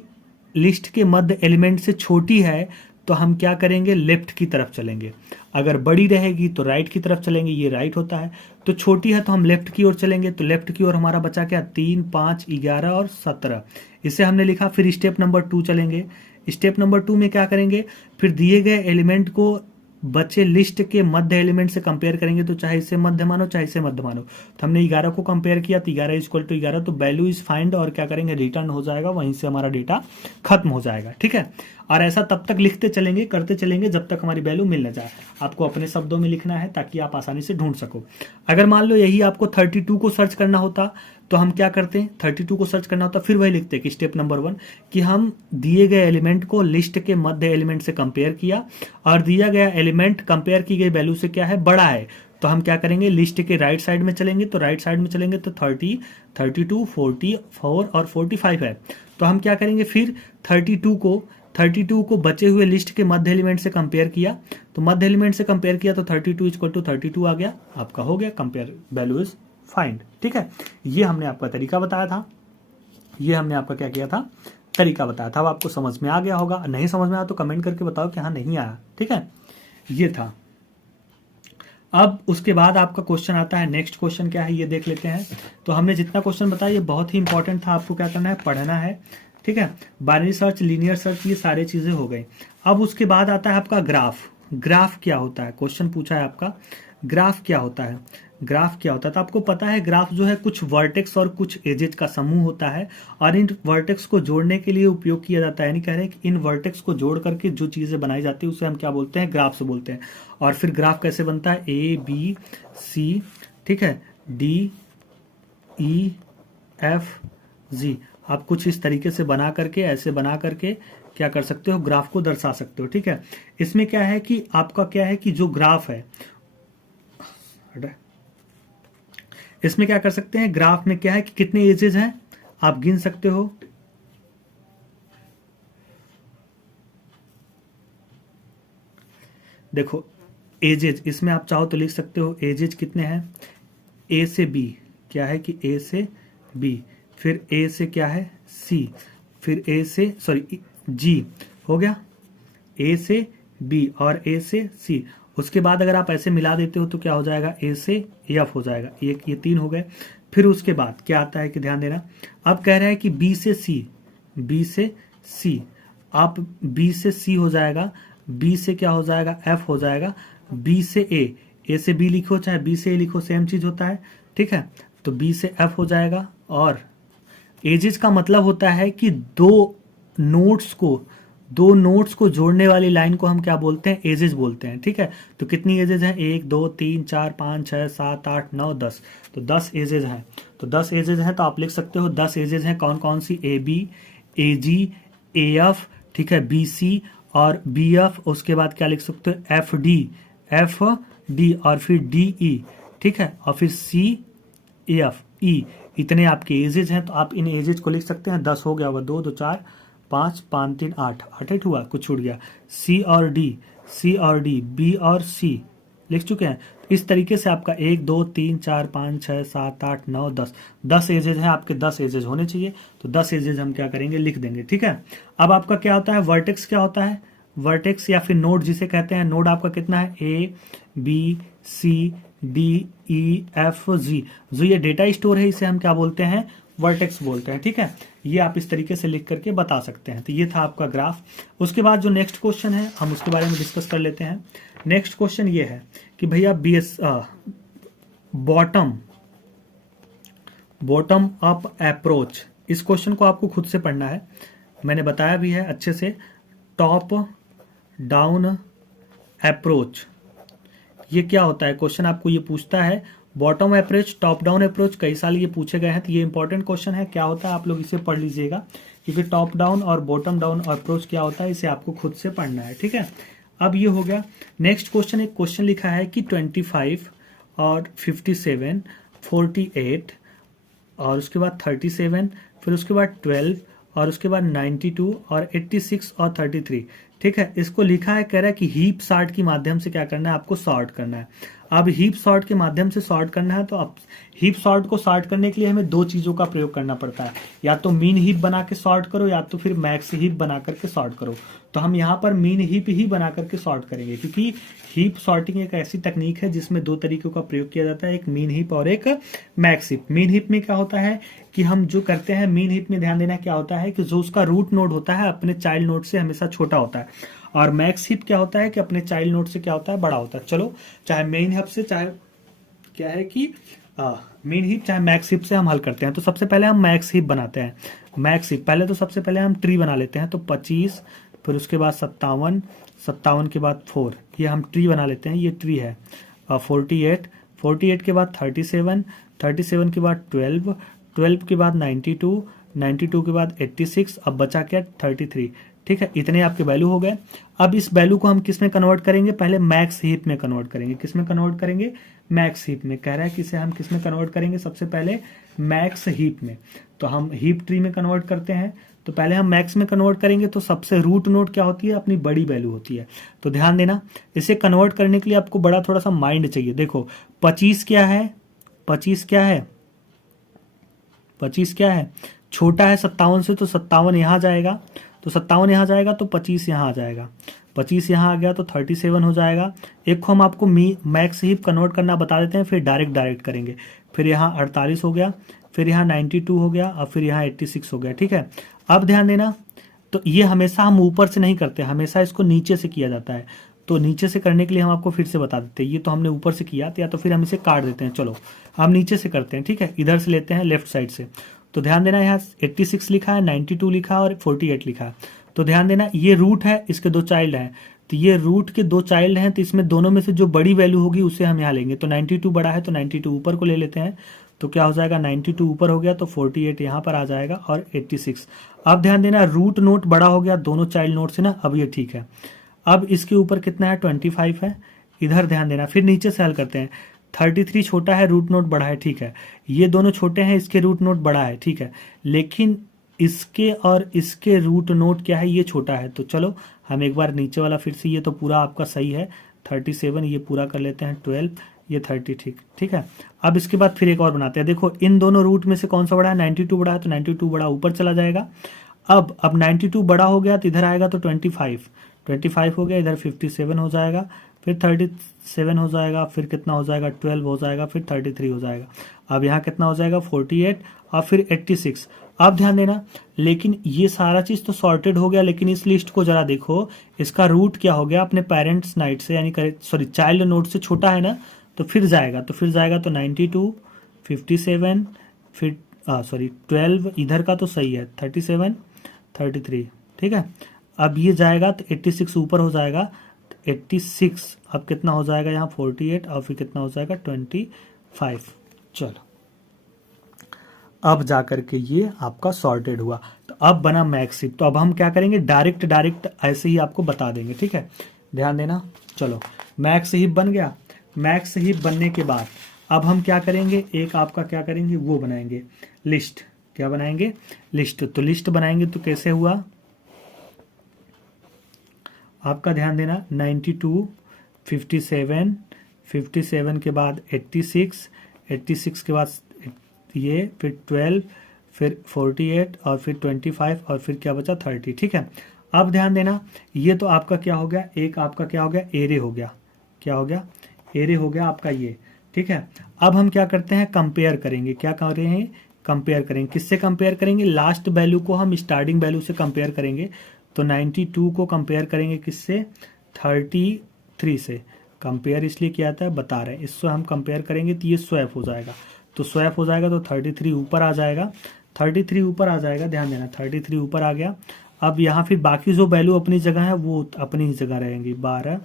लिस्ट के मध्य एलिमेंट से छोटी है तो हम क्या करेंगे, लेफ्ट की तरफ चलेंगे। अगर बड़ी रहेगी तो राइट की तरफ चलेंगे, ये राइट होता है। तो छोटी है तो हम लेफ्ट की ओर चलेंगे। तो लेफ्ट की ओर हमारा बचा क्या, 3, 5, 11 और 17, इसे हमने लिखा। फिर स्टेप नंबर 2 चलेंगे। स्टेप नंबर 2 में क्या करेंगे, फिर दिए गए एलिमेंट को बचे लिस्ट के मध्य एलिमेंट से कंपेयर करेंगे। तो चाहे इसे मध्य मानो चाहे इसे मध्य मानो। तो हमने 11 को कंपेयर किया तो 11 इक्वल टू 11, तो वैल्यू इज फाइंड, और क्या करेंगे, रिटर्न हो जाएगा, वहीं से हमारा डेटा खत्म हो जाएगा। ठीक है, और ऐसा तब तक लिखते चलेंगे, करते चलेंगे जब तक हमारी वैल्यू मिल न जाए। आपको अपने शब्दों में लिखना है ताकि आप आसानी से ढूंढ सको। अगर मान लो यही आपको 32 को सर्च करना होता तो हम क्या करते हैं, 32 को सर्च करना होता फिर वही लिखते हैं कि स्टेप नंबर 1 कि हम दिए गए एलिमेंट को लिस्ट के मध्य एलिमेंट से कंपेयर किया, और दिया गया एलिमेंट कंपेयर की गई वैल्यू से क्या है, बड़ा है। तो हम क्या करेंगे, लिस्ट के राइट साइड में चलेंगे। तो राइट साइड में चलेंगे तो 30, 32, 44 और 45 है। तो हम क्या करेंगे, फिर 32 को 32 को बचे हुए लिस्ट के मध्य एलिमेंट से कंपेयर किया, तो मध्य एलिमेंट से कंपेयर किया तो 32 इक्वल टू 32 आ गया, आपका हो गया कंपेयर वैल्यू इज फाइंड। ठीक है, ये हमने आपका तरीका बताया था, ये हमने आपका क्या किया था, तरीका बताया था। अब आपको समझ में आ गया होगा, नहीं समझ में आया तो कमेंट करके बताओ कि हाँ नहीं आया। ठीक है, ये था। अब उसके बाद आपका क्वेश्चन आता है, नेक्स्ट क्वेश्चन क्या है ये देख लेते हैं। तो हमने जितना क्वेश्चन बताया ये बहुत ही इंपॉर्टेंट था, आपको क्या करना है, पढ़ना है। ठीक है, बाइनरी सर्च, लीनियर सर्च, ये सारी चीजें हो गई। अब उसके बाद आता है आपका ग्राफ। ग्राफ क्या होता है, क्वेश्चन पूछा है आपका, ग्राफ क्या होता है, ग्राफ क्या होता है। तो आपको पता है ग्राफ जो है कुछ वर्टेक्स और कुछ एजेज का समूह होता है, और इन वर्टेक्स को जोड़ने के लिए उपयोग किया जाता है। यानी कह रहे हैं कि इन वर्टेक्स को जोड़ करके जो चीजें बनाई जाती है उसे हम क्या बोलते हैं, ग्राफ से बोलते हैं। और फिर ग्राफ कैसे बनता है, ए बी सी, ठीक है, डी ई एफ जी, आप कुछ इस तरीके से बना करके, ऐसे बना करके क्या कर सकते हो, ग्राफ को दर्शा सकते हो। ठीक है, इसमें क्या है कि आपका क्या है कि जो ग्राफ है, इसमें क्या कर सकते हैं, ग्राफ में क्या है कि कितने एजेस हैं आप गिन सकते हो। देखो एजेज, इसमें आप चाहो तो लिख सकते हो एजेज कितने हैं, ए से बी, क्या है कि ए से बी, फिर ए से क्या है सी, फिर ए से सॉरी जी, हो गया ए से बी और ए से सी। उसके बाद अगर आप ऐसे मिला देते हो तो क्या हो जाएगा, ए से एफ हो जाएगा, ये 3 हो गए। फिर उसके बाद क्या आता है कि ध्यान देना, अब कह रहा है कि बी से सी, बी से सी, आप बी से सी हो जाएगा, बी से क्या हो जाएगा, एफ हो जाएगा, बी से ए से बी लिखो चाहे बी से ए लिखो सेम चीज होता है। ठीक है, तो बी से एफ हो जाएगा। और एजेस का मतलब होता है कि दो नोट्स को जोड़ने वाली लाइन को हम क्या बोलते हैं, एजेस बोलते हैं। ठीक है, तो कितनी एजेस हैं, 1 2 3 4 5 6 7 8 9 10, तो 10 एजेस हैं। तो 10 एजेस हैं तो आप लिख सकते हो 10 एजेस हैं कौन कौन सी, A B, A ji, A F, ठीक है, बी सी और बी एफ। उसके बाद क्या लिख सकते हो, एफ डी और फिर डी ई, ठीक है, और फिर सी एफ ई। इतने आपके एजेज हैं, तो आप इन एजेज को लिख सकते हैं। 10 हो गया होगा, 2 2 4 5 5 3 8 8 हुआ, कुछ छूट गया, सी और डी, बी और सी लिख चुके हैं। इस तरीके से आपका 1 2 3 4 5 6 7 8 9 10 एजेज हैं आपके, 10 एजेज होने चाहिए। तो 10 एजेज हम क्या करेंगे, लिख देंगे। ठीक है, अब आपका क्या होता है, वर्टेक्स क्या होता है, वर्टेक्स या फिर नोड जिसे कहते हैं, नोड आपका कितना है, A B C D E F G, जो ये डेटा स्टोर है इसे हम क्या बोलते हैं, वर्टेक्स बोलते हैं। ठीक है, ये आप इस तरीके से लिख करके बता सकते हैं। तो ये था आपका ग्राफ। उसके बाद जो नेक्स्ट क्वेश्चन है हम उसके बारे में डिस्कस कर लेते हैं। नेक्स्ट क्वेश्चन ये है कि भैया बॉटम अप अप्रोच, इस क्वेश्चन को आपको खुद से पढ़ना है, मैंने बताया भी है अच्छे से। टॉप डाउन अप्रोच, ये क्या होता है, क्वेश्चन आपको ये पूछता है। Bottom approach, top down approach, कई साल ये पूछे गए हैं, तो ये इंपॉर्टेंट क्वेश्चन है। क्या होता है आप लोग इसे पढ़ लीजिएगा, क्योंकि टॉप डाउन और बॉटम डाउन अप्रोच क्या होता है इसे आपको खुद से पढ़ना है। ठीक है, अब ये हो गया। नेक्स्ट क्वेश्चन, एक क्वेश्चन लिखा है कि 25 और 57, 48 और उसके बाद 37, फिर उसके बाद 12 और उसके बाद 92 और 86 और 33। ठीक है, इसको लिखा है, कह रहा है कि हीप सॉर्ट के माध्यम से क्या करना है, आपको सॉर्ट करना है। अब हीप सॉर्ट के माध्यम से सॉर्ट करना है, तो अब हीप सॉर्ट को सॉर्ट करने के लिए हमें 2 चीजों का प्रयोग करना पड़ता है, या तो मीन हीप बना के सॉर्ट करो या तो फिर मैक्स हीप बना करके सॉर्ट करो। तो हम यहाँ पर मीन हीप ही बना करके सॉर्ट करेंगे, क्योंकि हीप सॉर्टिंग एक ऐसी तकनीक है जिसमें 2 तरीकों का प्रयोग किया जाता है, एक मीन हीप और एक मैक्स हीप। मीन हीप में क्या होता है कि हम जो करते हैं, मीन हीप में ध्यान देना क्या होता है कि जो उसका रूट नोड होता है अपने चाइल्ड नोड से हमेशा छोटा होता है, और मैक्स हीप क्या होता है कि अपने चाइल्ड नोड से क्या होता है, बड़ा होता है। चलो, चाहे मेन हीप से, चाहे क्या है कि मेन हीप चाहे मैक्स हीप से हम हल करते हैं। तो सबसे पहले हम मैक्स हीप बनाते हैं। मैक्स हीप पहले तो सबसे पहले हम ट्री बना लेते हैं, तो 25, फिर उसके बाद 57, 57 के बाद 4, ये हम ट्री बना लेते हैं, ये ट्री है। 48, 48 के बाद 37, 37 के बाद 12, 12 के बाद 92, 92 के बाद 86, अब बचा क्या, 33। ठीक है, इतने आपके वैल्यू हो गए। अब इस वैल्यू को हम किस में कन्वर्ट करेंगे, पहले मैक्स हीप में कन्वर्ट करेंगे। किस में कन्वर्ट करेंगे, मैक्स हीप में। कह रहा है कि इसे हम किस में कन्वर्ट करेंगे, सबसे पहले मैक्स हीप में। तो हम हीप ट्री में कन्वर्ट करते हैं, तो पहले हम मैक्स में कन्वर्ट करेंगे, तो सबसे रूट नोड क्या होती है, अपनी बड़ी वैल्यू होती है। तो ध्यान देना, इसे कन्वर्ट करने के लिए आपको बड़ा थोड़ा सा माइंड चाहिए। देखो 25 क्या है, 25 क्या है, 25 क्या है, छोटा है 57 से, तो 57 यहाँ जाएगा, तो 57 यहाँ जाएगा, तो 25 यहाँ आ जाएगा, 25 यहाँ आ गया तो 37 हो जाएगा। एक को हम आपको मैक्स हीप कन्वर्ट करना बता देते हैं, फिर डायरेक्ट करेंगे। फिर यहाँ 48 हो गया, फिर यहाँ 92 हो गया, और फिर यहाँ 86 हो गया। ठीक है, अब ध्यान देना, तो ये हमेशा हम ऊपर से नहीं करते, हमेशा इसको नीचे से किया जाता है। तो नीचे से करने के लिए हम आपको फिर से बता देते हैं, ये तो हमने ऊपर से किया, या तो फिर हम इसे काट देते हैं। चलो हम नीचे से करते हैं, ठीक है, इधर से लेते हैं लेफ्ट साइड से। तो ध्यान देना, यहाँ 86 लिखा है, 92 लिखा है और 48 लिखा है। तो ध्यान देना, ये रूट है, इसके दो चाइल्ड हैं, तो ये रूट के दो चाइल्ड हैं, तो इसमें दोनों में से जो बड़ी वैल्यू होगी उसे हम यहाँ लेंगे। तो 92 बड़ा है, तो 92 ऊपर को ले लेते हैं। तो क्या हो जाएगा, 92 ऊपर हो गया, तो 48 यहाँ पर आ जाएगा, और 86। अब ध्यान देना, रूट नोट बड़ा हो गया दोनों चाइल्ड नोट से ना, अब ये ठीक है। अब इसके ऊपर कितना है, 25 है। इधर ध्यान देना, फिर नीचे से हल करते हैं। 33 छोटा है, रूट नोट बड़ा है, ठीक है। ये दोनों छोटे हैं, इसके रूट नोट बड़ा है, ठीक है। लेकिन इसके और इसके रूट नोट क्या है, ये छोटा है। तो चलो हम एक बार नीचे वाला फिर से, ये तो पूरा आपका सही है 37, ये पूरा कर लेते हैं 12, ये 30, ठीक है। अब इसके बाद फिर एक और बनाते हैं। देखो इन दोनों रूट में से कौन सा बड़ा है, 92 बड़ा है, तो 92 बड़ा ऊपर चला जाएगा। अब 92 बड़ा हो गया, तो इधर आएगा तो 25 हो गया, इधर 57 हो जाएगा, फिर 37 हो जाएगा, फिर कितना हो जाएगा, 12 हो जाएगा, फिर 33 हो जाएगा। अब यहाँ कितना हो जाएगा, 48, और फिर 86। अब ध्यान देना, लेकिन ये सारा चीज तो सॉर्टेड हो गया, लेकिन इस लिस्ट को जरा देखो, इसका रूट क्या हो गया, अपने पेरेंट्स नाइट से, यानी सॉरी चाइल्ड नोड से छोटा है ना, तो फिर जाएगा तो 92, 57, फिर सॉरी 12, इधर का तो सही है 37, 33, ठीक है। अब ये जाएगा तो 86 ऊपर हो जाएगा, 86, अब कितना हो जाएगा यहाँ 48, और फिर कितना हो जाएगा 25। चलो अब जाकर के ये आपका सॉर्टेड हुआ, तो अब बना मैक्स हीप। तो अब हम क्या करेंगे, डायरेक्ट ऐसे ही आपको बता देंगे, ठीक है, ध्यान देना। चलो मैक्स हीप बन गया। मैक्स हीप बनने के बाद अब हम क्या करेंगे, एक आपका क्या करेंगे, वो बनाएंगे लिस्ट। क्या बनाएंगे, लिस्ट। तो लिस्ट बनाएंगे तो कैसे हुआ, आपका ध्यान देना, 92, 57, 57 के बाद 86, 86 के बाद ये, फिर 12, फिर 48, और फिर 25, और फिर क्या बचा 30, ठीक है। अब ध्यान देना, ये तो आपका क्या हो गया, एक आपका क्या हो गया, एरे हो गया। क्या हो गया, एरे हो गया आपका ये, ठीक है। अब हम क्या करते हैं, कंपेयर करेंगे। क्या कर रहे हैं, कंपेयर करेंगे। किससे कंपेयर करेंगे, लास्ट वैल्यू को हम स्टार्टिंग वैल्यू से कंपेयर करेंगे। तो 92 को कंपेयर करेंगे किससे, 33 से। कंपेयर इसलिए किया जाता है, बता रहे हैं, इससे हम कंपेयर करेंगे तो ये स्वैप हो जाएगा। तो स्वैप हो जाएगा तो 33 ऊपर आ जाएगा, 33 ऊपर आ जाएगा, ध्यान देना 33 ऊपर आ गया। अब यहाँ फिर बाकी जो वैल्यू अपनी जगह है वो अपनी ही जगह रहेंगी, 12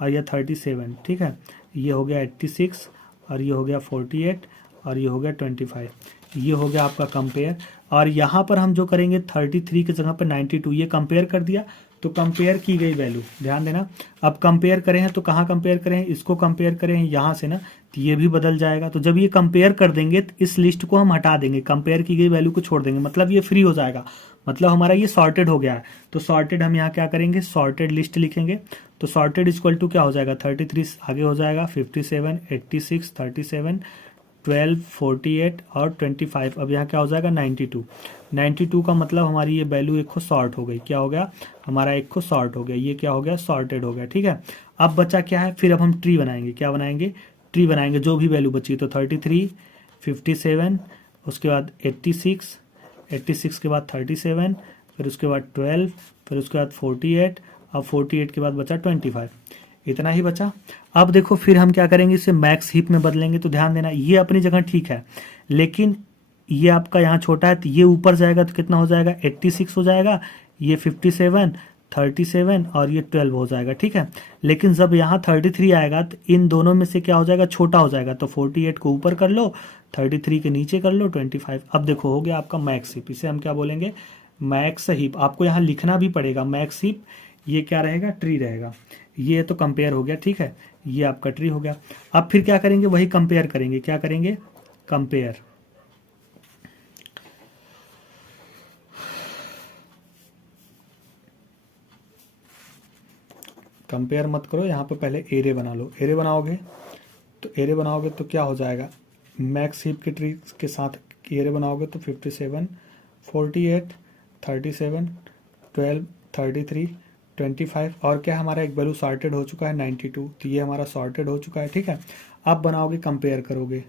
और यह 37, ठीक है। ये हो गया 86, और ये हो गया 48, और ये हो गया 25। ये हो गया आपका कंपेयर। और यहाँ पर हम जो करेंगे 33 की जगह पर 92, ये कंपेयर कर दिया, तो कंपेयर की गई वैल्यू, ध्यान देना। अब कंपेयर करें हैं तो कहाँ कंपेयर करें, इसको कंपेयर करें हैं यहाँ से ना, तो ये भी बदल जाएगा। तो जब ये कंपेयर कर देंगे तो इस लिस्ट को हम हटा देंगे, कंपेयर की गई वैल्यू को छोड़ देंगे, मतलब ये फ्री हो जाएगा, मतलब हमारा ये सॉर्टेड हो गया है। तो सॉर्टेड हम यहाँ क्या करेंगे, सॉर्टेड लिस्ट लिखेंगे। तो सॉर्टेड इक्वल टू क्या हो जाएगा, 33 आगे हो जाएगा, 57, 86, 37, 12, 48 और 25। अब यहाँ क्या हो जाएगा, 92। 92 का मतलब हमारी ये वैल्यू एक को सॉर्ट हो गई। क्या हो गया, हमारा एक को सॉर्ट हो गया, ये क्या हो गया, सॉर्टेड हो गया, ठीक है। अब बचा क्या है, फिर अब हम ट्री बनाएंगे। क्या बनाएंगे, ट्री बनाएंगे, जो भी वैल्यू बची। तो 33, 57, उसके बाद 86, 86 के बाद 37, फिर उसके बाद 12, फिर उसके बाद 48, और 48 के बाद बचा 25। इतना ही बचा। अब देखो फिर हम क्या करेंगे, इसे मैक्स हीप में बदलेंगे। तो ध्यान देना, ये अपनी जगह ठीक है, लेकिन ये आपका यहाँ छोटा है, तो ये ऊपर जाएगा तो कितना हो जाएगा, 86 हो जाएगा, ये 57, 37 और ये 12 हो जाएगा, ठीक है। लेकिन जब यहाँ 33 आएगा तो इन दोनों में से क्या हो जाएगा, छोटा हो जाएगा। तो 48 को ऊपर कर लो, 33 के नीचे कर लो, 25। अब देखो हो गया आपका मैक्स हीप। इसे हम क्या बोलेंगे, मैक्स हीप। आपको यहाँ लिखना भी पड़ेगा मैक्स हीप। ये क्या रहेगा, ट्री रहेगा। ये तो कंपेयर हो गया, ठीक है, ये आपका ट्री हो गया। अब फिर क्या करेंगे, वही कंपेयर करेंगे। क्या करेंगे, कंपेयर। कंपेयर मत करो, यहाँ पे पहले एरे बना लो। एरे बनाओगे तो क्या हो जाएगा, मैक्स हीप की ट्री के साथ एरे बनाओगे तो 57, 48, 37, 12, 33, 25 और क्या हमारा एक वैल्यू सॉर्टेड हो चुका है 92, तो ये हमारा सॉर्टेड हो चुका है। ठीक है, अब बनाओगे कंपेयर करोगे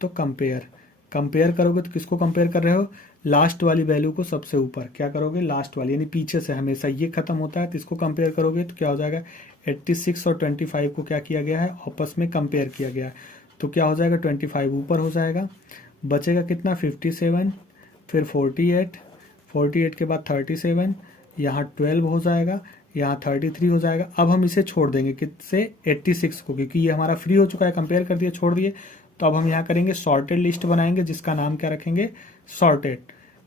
तो कंपेयर करोगे तो किसको कंपेयर कर रहे हो, लास्ट वाली वैल्यू को सबसे ऊपर। क्या करोगे, लास्ट वाली यानी पीछे से, हमेशा ये खत्म होता है तो इसको कंपेयर करोगे तो क्या हो जाएगा, 86 और 25 को क्या किया गया है, आपस में कंपेयर किया गया है, तो क्या हो जाएगा 25 ऊपर हो जाएगा, बचेगा कितना 57, फिर 48 के बाद 37, यहाँ 12 हो जाएगा, यहाँ 33 हो जाएगा। अब हम इसे छोड़ देंगे किससे, 86 को, क्योंकि ये हमारा फ्री हो चुका है, कंपेयर कर दिया छोड़ दिए। तो अब हम यहाँ करेंगे सॉर्टेड लिस्ट बनाएंगे जिसका नाम क्या रखेंगे, सॉर्टेड।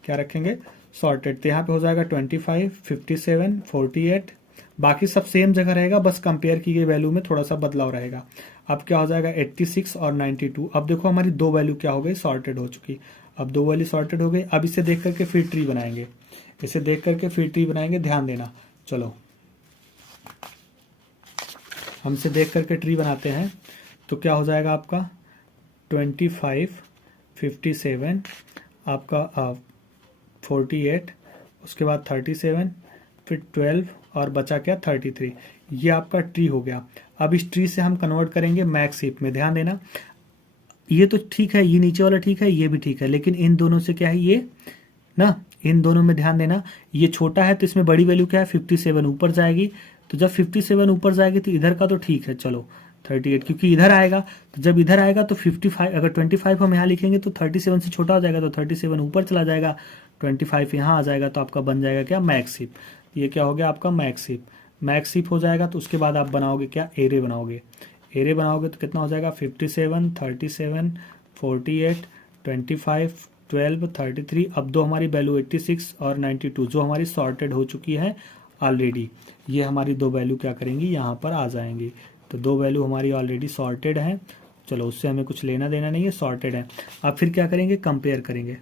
क्या रखेंगे, सॉर्टेड। तो यहाँ पे हो जाएगा 25, 57, 48, बाकी सब सेम जगह रहेगा, बस कंपेयर की गई वैल्यू में थोड़ा सा बदलाव रहेगा। अब क्या हो जाएगा 86 और 92। अब देखो हमारी दो वैल्यू क्या हो गई, सॉर्टेड हो चुकी। अब दो वैल्यू सॉर्टेड हो गई। अब इसे देख करके फिर ट्री बनाएंगे, ध्यान देना। चलो हमसे देख करके ट्री बनाते हैं तो क्या हो जाएगा आपका 25, 57, आपका 48, उसके बाद 37, फिर 12 और बचा क्या 33। ये आपका ट्री हो गया। अब इस ट्री से हम कन्वर्ट करेंगे मैक्स हीप में। ध्यान देना, ये तो ठीक है, ये नीचे वाला ठीक है, ये भी ठीक है, लेकिन इन दोनों से क्या है ये ना, इन दोनों में ध्यान देना, ये छोटा है तो इसमें बड़ी वैल्यू क्या है 57 ऊपर जाएगी। तो जब 57 ऊपर जाएगी तो इधर का तो ठीक है, चलो 38, क्योंकि इधर आएगा, तो जब इधर आएगा तो 55, अगर 25 हम यहाँ लिखेंगे तो 37 से छोटा हो जाएगा, तो 37 ऊपर चला जाएगा, 25 यहाँ आ जाएगा, तो आपका बन जाएगा क्या, मैक्स हीप। ये क्या हो गया आपका मैक्स हीप हो जाएगा। तो उसके बाद आप बनाओगे क्या, एरे बनाओगे तो कितना हो जाएगा 57, 37, 48, 25, 12, 33। अब दो हमारी वैल्यू 86 और 92 जो हमारी सॉर्टेड हो चुकी है ऑलरेडी, ये हमारी दो वैल्यू क्या करेंगी, यहाँ पर आ जाएंगी। तो दो वैल्यू हमारी ऑलरेडी सॉर्टेड है, चलो उससे हमें कुछ लेना देना नहीं है, सॉर्टेड है। अब फिर क्या करेंगे, कंपेयर करेंगे।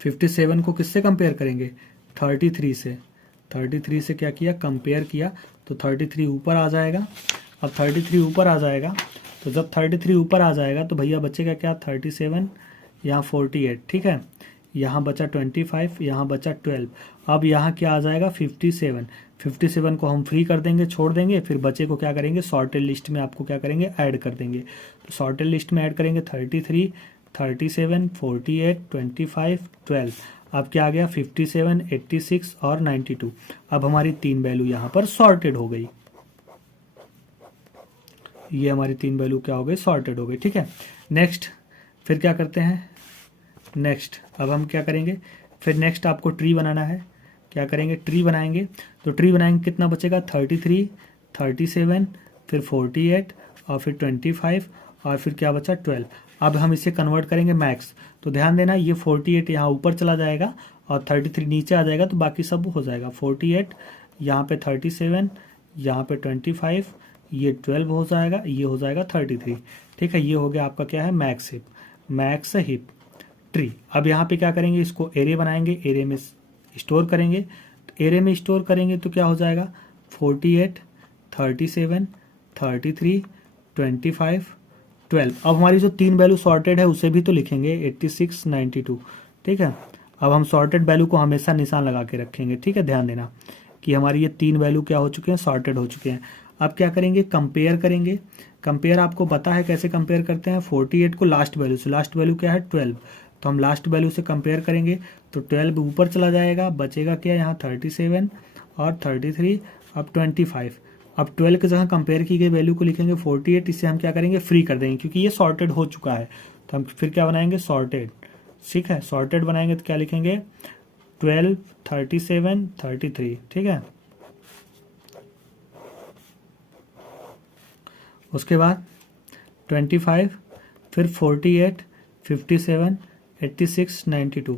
57 को किससे कंपेयर करेंगे, 33 से क्या किया, कंपेयर किया, तो 33 ऊपर आ जाएगा। अब 33 ऊपर आ जाएगा, तो जब 33 ऊपर आ जाएगा तो भैया बचेगा क्या 37, यहाँ 48, ठीक है, यहाँ बचा 25, यहाँ बचा 12। अब यहाँ क्या आ जाएगा 57 को हम फ्री कर देंगे, छोड़ देंगे, फिर बचे को क्या करेंगे, सॉर्टेड लिस्ट में आपको क्या करेंगे, ऐड कर देंगे। तो सॉर्टेड लिस्ट में ऐड करेंगे 33, 37, 48, 25, 12। अब क्या आ गया 57, 86 और 92। अब हमारी तीन वैल्यू यहाँ पर सॉर्टेड हो गई, ये हमारी तीन वैल्यू क्या हो गई, सॉर्टेड हो गई। ठीक है, नेक्स्ट फिर क्या करते हैं, नेक्स्ट अब हम क्या करेंगे, फिर नेक्स्ट आपको ट्री बनाना है। क्या करेंगे, ट्री बनाएंगे। तो ट्री बनाएंगे, कितना बचेगा 33, 37, फिर 48 और फिर 25 और फिर क्या बचा 12। अब हम इसे कन्वर्ट करेंगे मैक्स। तो ध्यान देना, ये 48 यहाँ ऊपर चला जाएगा और 33 नीचे आ जाएगा, तो बाकी सब हो जाएगा 48, यहाँ पे 37, यहाँ पे 25, ये 12 हो जाएगा, ये हो जाएगा 33। ठीक है, ये हो गया आपका क्या है, मैक्स हिप ट्री। अब यहाँ पे क्या करेंगे, इसको एरे बनाएंगे, एरे में स्टोर करेंगे। तो एरे में स्टोर करेंगे तो क्या हो जाएगा 48, 37, 33, 25, 12। अब हमारी जो तीन वैल्यू सॉर्टेड है उसे भी तो लिखेंगे 86, 92। ठीक है, अब हम सॉर्टेड वैल्यू को हमेशा निशान लगा के रखेंगे। ठीक है, ध्यान देना कि हमारी ये तीन वैल्यू क्या हो चुके हैं, सॉर्टेड हो चुके हैं। अब क्या करेंगे, कंपेयर करेंगे। कंपेयर आपको पता है कैसे कंपेयर करते हैं, 48 को लास्ट वैल्यू से, लास्ट वैल्यू क्या है 12, तो हम लास्ट वैल्यू से कंपेयर करेंगे तो 12 ऊपर चला जाएगा, बचेगा क्या यहाँ 37 और 33, अब 25। अब 12 की जगह कंपेयर की गई वैल्यू को लिखेंगे 48, इसे हम क्या करेंगे, फ्री कर देंगे क्योंकि ये सॉर्टेड हो चुका है। तो हम फिर क्या बनाएंगे, सॉर्टेड। ठीक है, सॉर्टेड बनाएंगे तो क्या लिखेंगे 12, 37, 33। ठीक है, उसके बाद 25, फिर 48, 57, 86, 92।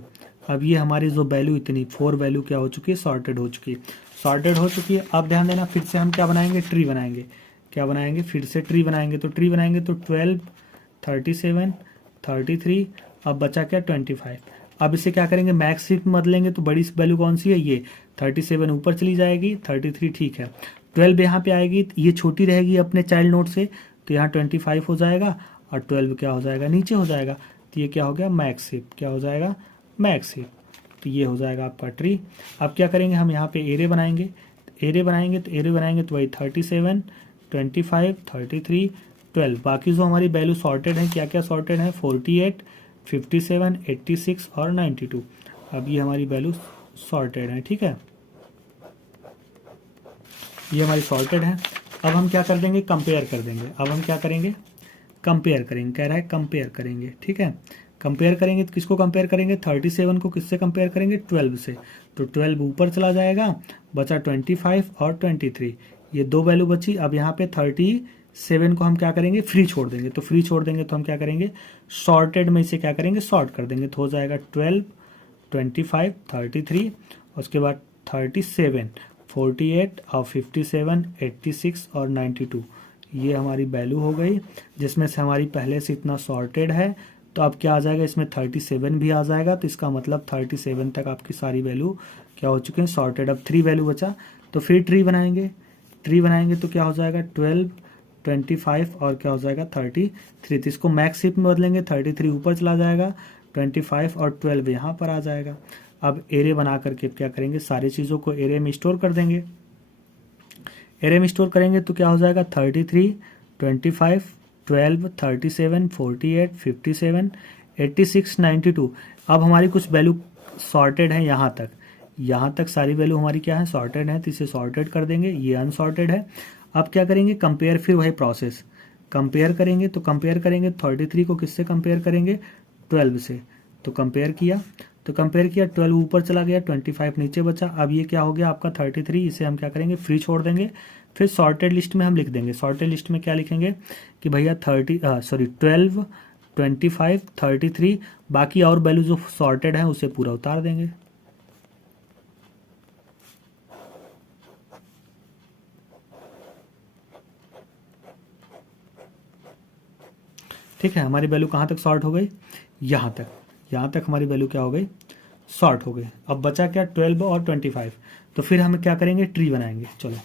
अब ये हमारी जो वैल्यू इतनी 4 वैल्यू क्या हो चुकी है, सॉर्टेड हो चुकी है। अब ध्यान देना, फिर से हम क्या बनाएंगे, ट्री बनाएंगे। क्या बनाएंगे, फिर से ट्री बनाएंगे। तो ट्री बनाएंगे तो 12, 37, 33, अब बचा क्या 25। अब इसे क्या करेंगे, मैक्स शिफ्ट में बदलेंगे तो बड़ी वैल्यू कौन सी है, ये 37 ऊपर चली जाएगी, 33 ठीक है, 12 यहाँ पे आएगी, ये छोटी रहेगी अपने चाइल्ड नोड से, तो यहाँ 25 हो जाएगा और 12 क्या हो जाएगा, नीचे हो जाएगा, तो ये क्या हो गया, मैक्स शिफ्ट, क्या हो जाएगा, मैक्स शिफ्ट। तो ये हो जाएगा आपका ट्री। अब क्या करेंगे, हम यहाँ पे एरे बनाएंगे, एरे बनाएंगे तो वही 37, 25, 33, 12, बाकी जो हमारी वैल्यू सॉर्टेड है, क्या क्या सॉर्टेड है, 48, 57, 86 और 92। अब ये हमारी वैल्यू सॉर्टेड है, ठीक है, ये हमारी सॉर्टेड है। अब हम क्या कर देंगे, कंपेयर कर देंगे। अब हम क्या करेंगे, कंपेयर करेंगे, कह रहा है कंपेयर करेंगे, ठीक है। कंपेयर करेंगे तो किसको कंपेयर करेंगे, 37 को किससे कंपेयर करेंगे, 12 से, तो 12 ऊपर चला जाएगा, बचा 25 और 23, ये दो वैल्यू बची। अब यहाँ पे 37 को हम क्या करेंगे, फ्री छोड़ देंगे, तो फ्री छोड़ देंगे तो हम क्या करेंगे, सॉर्टेड में इसे क्या करेंगे, सॉर्ट कर देंगे, तो हो जाएगा 12, 25, 33, उसके बाद 37, 48 और 57, 86 और 92, ये हमारी वैल्यू हो गई, जिसमें से हमारी पहले से इतना सॉर्टेड है। तो अब क्या आ जाएगा, इसमें 37 भी आ जाएगा, तो इसका मतलब 37 तक आपकी सारी वैल्यू क्या हो चुके हैं, सॉर्टेड। अब 3 वैल्यू बचा, तो फिर ट्री बनाएंगे, ट्री बनाएंगे तो क्या हो जाएगा, 12, 25 और क्या हो जाएगा 33, तो इसको मैक्स शिफ्ट में बदलेंगे, 33 ऊपर चला जाएगा, 25 और 12 यहाँ पर आ जाएगा। अब एरे बना करके क्या करेंगे, सारी चीज़ों को एरे में स्टोर कर देंगे। एरे में स्टोर करेंगे तो क्या हो जाएगा, 33, 25, 12, 37, 48, 57, 86, 92। अब हमारी कुछ वैल्यू सॉर्टेड है यहाँ तक सारी वैल्यू हमारी क्या है, सॉर्टेड है, तो इसे सॉर्टेड कर देंगे, ये अनसॉर्टेड है। अब क्या करेंगे, कंपेयर, फिर वही प्रोसेस, कंपेयर करेंगे, तो कंपेयर करेंगे 33 को किससे कंपेयर करेंगे, 12 से, तो कंपेयर किया, 12 ऊपर चला गया, 25 नीचे बचा। अब ये क्या हो गया आपका 33, इसे हम क्या करेंगे, फ्री छोड़ देंगे, फिर सॉर्टेड लिस्ट में हम लिख देंगे। सॉर्टेड लिस्ट में क्या लिखेंगे कि भैया 12, 25, 33, बाकी और वैल्यू जो सॉर्टेड है उसे पूरा उतार देंगे। ठीक है, हमारी वैल्यू कहाँ तक सॉर्ट हो गई, यहाँ तक हमारी वैल्यू क्या हो गई, सॉर्ट हो गई। अब बचा क्या, 12 और 25, तो फिर हम क्या करेंगे, ट्री बनाएंगे। चलो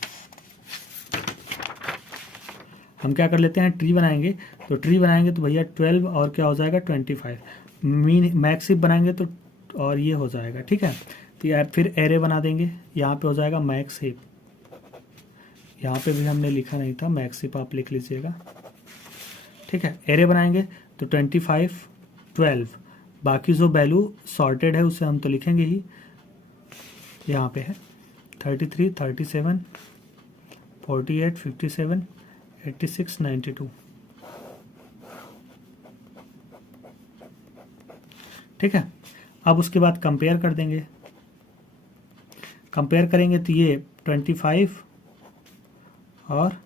हम क्या कर लेते हैं, ट्री बनाएंगे, तो ट्री बनाएंगे तो भैया 12 और क्या हो जाएगा 25, मैक्स शिफ्ट बनाएंगे तो और ये हो जाएगा, ठीक है। तो यार फिर एरे बना देंगे, यहाँ पे हो जाएगा मैक्स शिफ्ट, यहाँ पे भी हमने लिखा नहीं था, मैक्स शिफ्ट आप लिख लीजिएगा, ठीक है। एरे बनाएंगे तो 25, 12, बाकी जो वैल्यू सॉर्टेड है उसे हम तो लिखेंगे ही, यहाँ पे है 33, 37, 48, 57, 86, 92, ठीक है। अब उसके बाद कंपेयर कर देंगे, कंपेयर करेंगे तो ये 25 और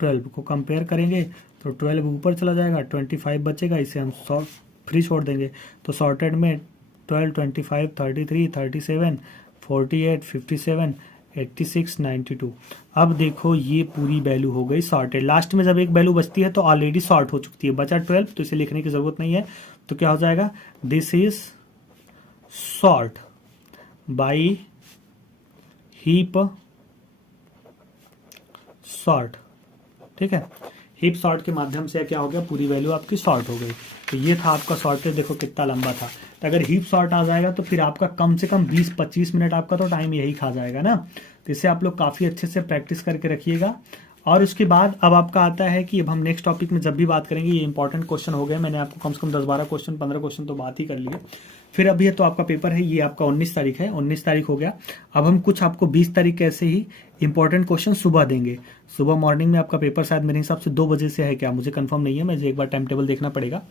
12 को कंपेयर करेंगे तो 12 ऊपर चला जाएगा, 25 बचेगा, इसे हम फ्री छोड़ देंगे, तो सॉर्टेड में 12, 25, 33, 37, 48, 57, 86, 92। अब देखो ये पूरी वैल्यू हो गई सॉर्टेड। लास्ट में जब एक वैल्यू बचती है तो ऑलरेडी सॉर्ट हो चुकी है, बचा 12, तो इसे लिखने की जरूरत नहीं है, तो क्या हो जाएगा, this is sort by heap sort, ठीक है। हीप सॉर्ट के माध्यम से क्या हो गया, पूरी वैल्यू आपकी सॉर्ट हो गई। तो ये था आपका सॉर्टेड, देखो कितना लंबा था। तो अगर हीप सॉर्ट आ जाएगा तो फिर आपका कम से कम 20-25 मिनट आपका तो टाइम यही खा जाएगा ना। तो इसे आप लोग काफ़ी अच्छे से प्रैक्टिस करके रखिएगा। और उसके बाद अब आपका आता है कि अब हम नेक्स्ट टॉपिक में जब भी बात करेंगे, ये इंपॉर्टेंट क्वेश्चन हो गए, मैंने आपको कम से कम 10-12 क्वेश्चन 15 क्वेश्चन तो बात ही कर लिए। फिर अभी तो आपका पेपर है, ये आपका 19 तारीख है, 19 तारीख हो गया। अब हम कुछ आपको 20 तारीख ऐसे ही इंपॉर्टेंट क्वेश्चन सुबह देंगे। सुबह मॉर्निंग में आपका पेपर शायद मेरे हिसाब से 2 बजे से है, क्या मुझे कंफर्म नहीं है, मुझे एक बार टाइम टेबल देखना पड़ेगा।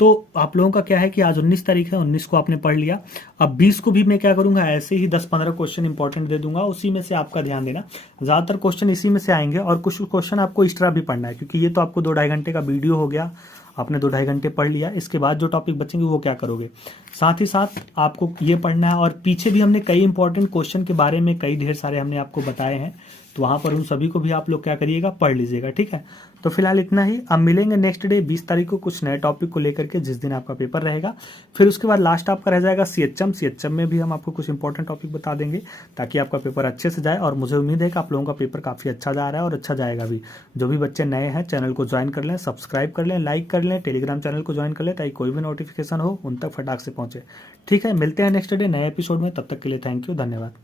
तो आप लोगों का क्या है कि आज 19 तारीख है, 19 को आपने पढ़ लिया। अब 20 को भी मैं क्या करूंगा, ऐसे ही 10-15 क्वेश्चन इंपॉर्टेंट दे दूंगा, उसी में से आपका ध्यान देना। ज़्यादातर क्वेश्चन इसी में से आएंगे और कुछ क्वेश्चन आपको एक्स्ट्रा भी पढ़ना है, क्योंकि ये तो आपको 2-2.5 घंटे का वीडियो हो गया, आपने 2-2.5 घंटे पढ़ लिया। इसके बाद जो टॉपिक बचेंगे वो क्या करोगे, साथ ही साथ आपको ये पढ़ना है। और पीछे भी हमने कई इंपॉर्टेंट क्वेश्चन के बारे में कई ढेर सारे हमने आपको बताए हैं, तो वहाँ पर उन सभी को भी आप लोग क्या करिएगा, पढ़ लीजिएगा। ठीक है, तो फिलहाल इतना ही। अब मिलेंगे नेक्स्ट डे 20 तारीख को कुछ नए टॉपिक को लेकर के, जिस दिन आपका पेपर रहेगा। फिर उसके बाद लास्ट आपका रह जाएगा सीएचएम में भी हम आपको कुछ इंपॉर्टेंट टॉपिक बता देंगे ताकि आपका पेपर अच्छे से जाए। और मुझे उम्मीद है कि आप लोगों का पेपर काफ़ी अच्छा जा रहा है और अच्छा जाएगा भी। जो भी बच्चे नए हैं चैनल को ज्वाइन कर लें, सब्सक्राइब कर लें, लाइक कर लें, टेलीग्राम चैनल को ज्वाइन कर लें ताकि कोई भी नोटिफिकेशन हो उन तक फटाक से पहुंचे। ठीक है, मिलते हैं नेक्स्ट डे नए एपिसोड में। तब तक के लिए थैंक यू, धन्यवाद।